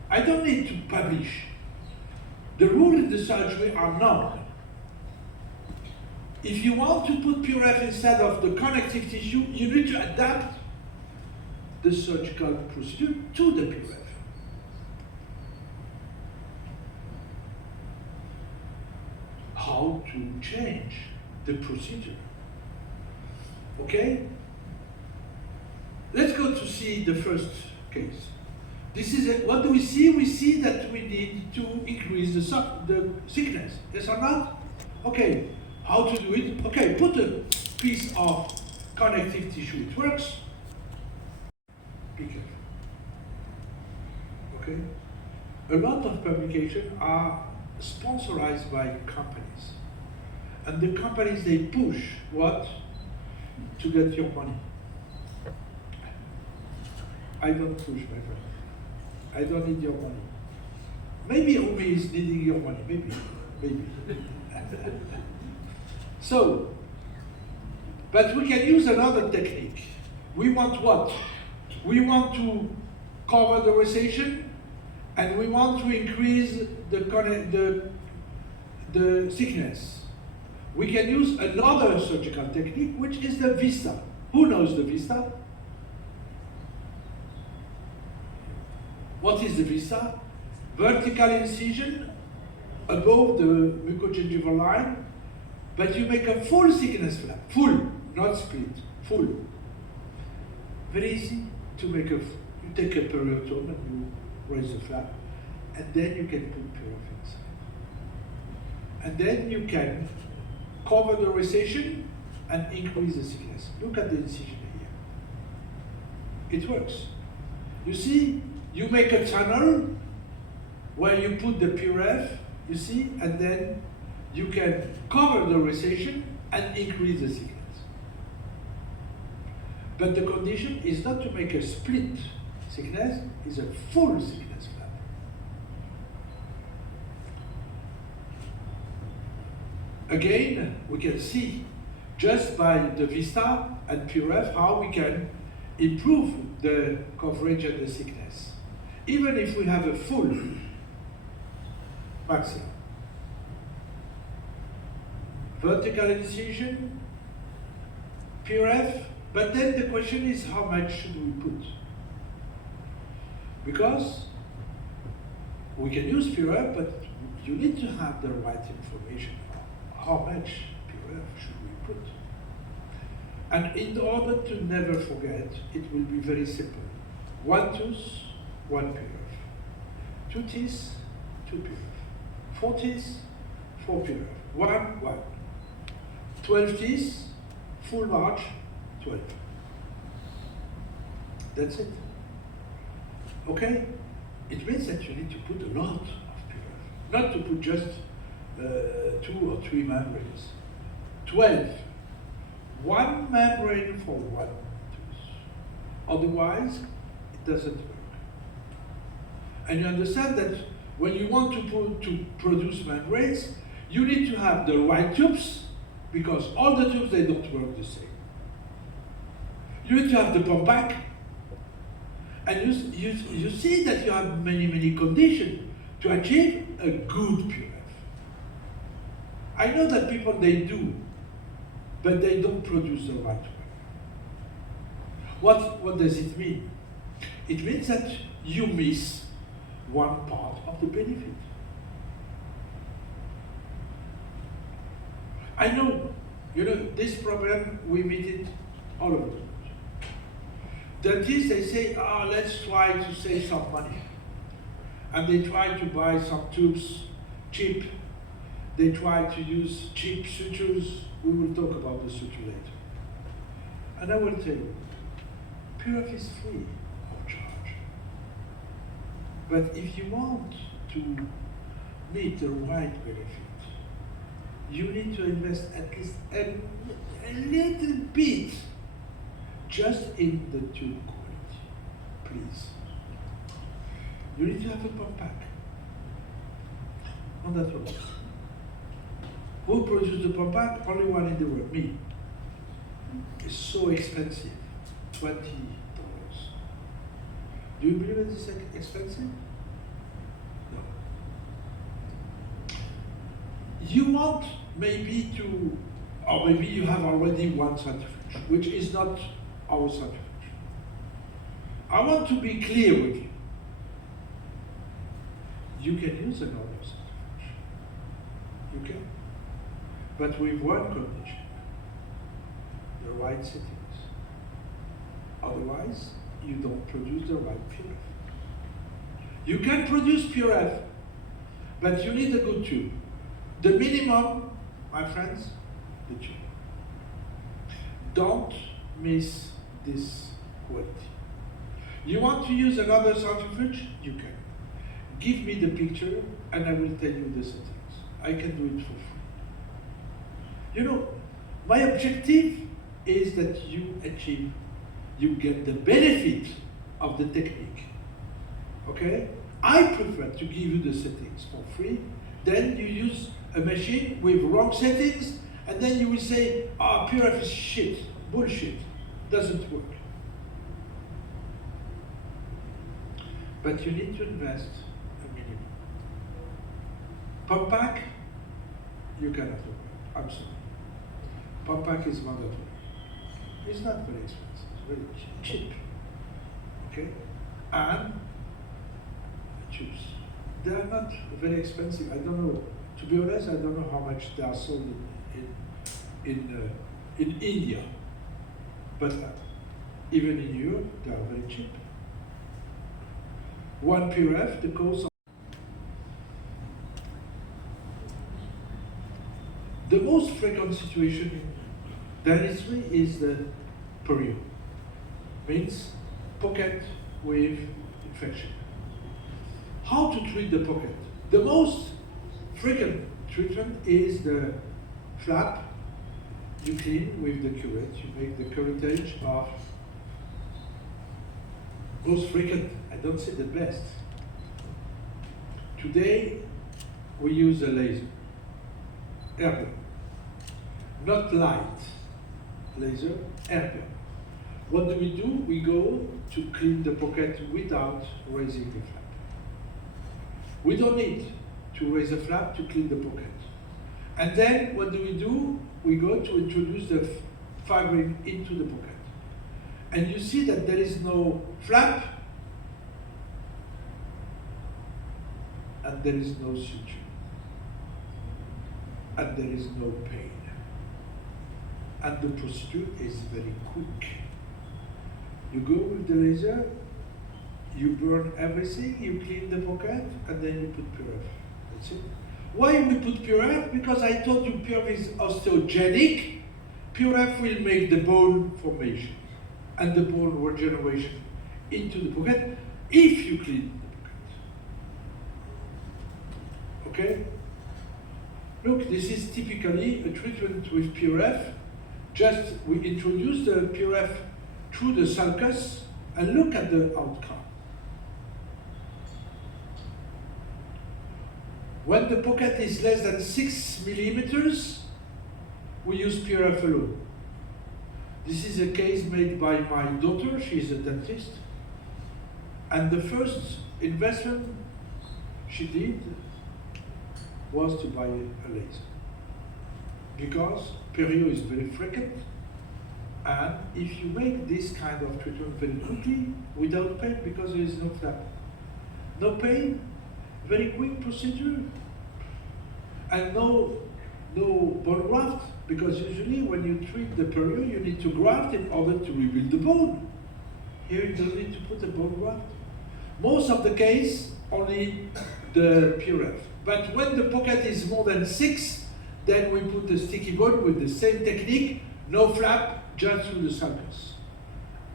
I don't need to publish. The rules in the surgery are known. If you want to put PRF instead of the connective tissue, you need to adapt the surgical procedure to the PRF. How to change the procedure? Okay? Let's go to see the first case. This is it. What do we see? We see that we need to increase the thickness. Yes or not? Okay. How to do it? Okay, put a piece of connective tissue. It works. Be careful. Okay? A lot of publications are sponsored by companies. And the companies, they push what? To get your money. I don't push, my friend. I don't need your money. Maybe Umi is needing your money, maybe. So, but we can use another technique. We want what? We want to cover the recession, and we want to increase the thickness. We can use another surgical technique, which is the vista. Who knows the vista? What is the vista? Vertical incision above the mucogingival line, but you make a full thickness flap. Full, not split, full. Very easy to make you take a periotome and you raise the flap, and then you can put PRF inside. And then you can cover the recession and increase the thickness. Look at the incision here. It works. You see, you make a tunnel where you put the PRF, you see, and then you can cover the recession and increase the thickness. But the condition is not to make a split thickness, it's a full thickness flap. Again, we can see just by the vista and PRF how we can improve the coverage and the thickness, even if we have a full maxilla. Vertical incision, PRF, but then the question is how much should we put? Because we can use PRF, but you need to have the right information. How much PRF should we put? And in order to never forget, it will be very simple. 1 tooth, 1 PRF. 2 teeth, 2 PRF. 4 teeth, 4 PRF. 1, 1. 12 teeth, full march, 12. That's it. Okay? It means that you need to put a lot of PRF. Not to put just 2 or 3 membranes. 12. 1 membrane for 1 tooth. Otherwise, it doesn't work. And you understand that when you want to produce membranes, you need to have the right tubes, because all the tubes, they don't work the same. You need to have the pump back, and you see that you have many conditions to achieve a good PRF. I know that people, they do, but they don't produce the right way. What does it mean? It means that you miss one part of the benefit. I know, this problem, we meet it all over the world. Dentists, they say, let's try to save some money. And they try to buy some tubes cheap. They try to use cheap sutures. We will talk about the suture later. And I will tell you, PRF is free of charge. But if you want to meet the right benefit, you need to invest at least a little bit just in the tube quality, please. You need to have a pump pack. On that road. Who produces the pump pack? Only one in the world, me. It's so expensive, $20. Do you believe it is expensive? No. You want maybe to, or maybe you have already one centrifuge, which is not our centrifuge. I want to be clear with you. You can use another centrifuge. You can. But with one condition, the right settings. Otherwise, you don't produce the right PRF. You can produce PRF, but you need a good tube. The minimum, my friends, the tube. Don't miss this quality. You want to use another centrifuge? You can. Give me the picture and I will tell you the settings. I can do it for free. My objective is that you get the benefit of the technique. Okay? I prefer to give you the settings for free, then you use a machine with wrong settings, and then you will say, PRF is shit, bullshit, doesn't work. But you need to invest a minimum. Pump pack, you cannot afford. I'm sorry. Pump pack is mandatory. It's not very expensive, it's very cheap. Okay? And tubes. They are not very expensive. I don't know. To be honest, I don't know how much they are sold in India. But even in Europe, they are very cheap. One PRF, the cost of the most frequent situation in dentistry is the perio. Means pocket with infection. How to treat the pocket? The most frequent treatment is the flap. You clean with the curette. You make the curettage of most frequent. I don't say the best. Today we use a laser. Airgun. Not light laser, airgun. What do? We go to clean the pocket without raising the flap. We don't need to raise the flap to clean the pocket. And then what do? We go to introduce the fibrin into the pocket. And you see that there is no flap and there is no suture. And there is no pain. and the procedure is very quick. You go with the laser, you burn everything, you clean the pocket, and then you put PRF. That's it. Why we put PRF? Because I told you PRF is osteogenic. PRF will make the bone formation and the bone regeneration into the pocket if you clean the pocket. Okay? Look, this is typically a treatment with PRF. Just we introduce the PRF through the sulcus and look at the outcome. When the pocket is less than 6 millimeters, we use PRF alone. This is a case made by my daughter, she's a dentist. And the first investment she did was to buy a laser. Because perio is very frequent, and if you make this kind of treatment very quickly, without pain, because there is no flap, no pain, very quick procedure, and no bone graft, because usually when you treat the perio, you need to graft in order to rebuild the bone. Here you don't need to put a bone graft. Most of the case, only the PRF. But when the pocket is more than 6, then we put the sticky bone with the same technique, no flap, just through the sulcus.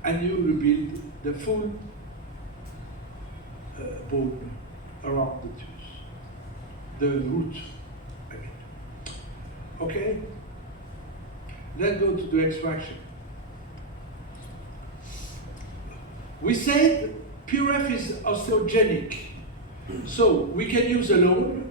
And you rebuild the full bone around the tooth, the root, I mean. Okay? Let's go to the extraction. We said PRF is osteogenic, so we can use alone,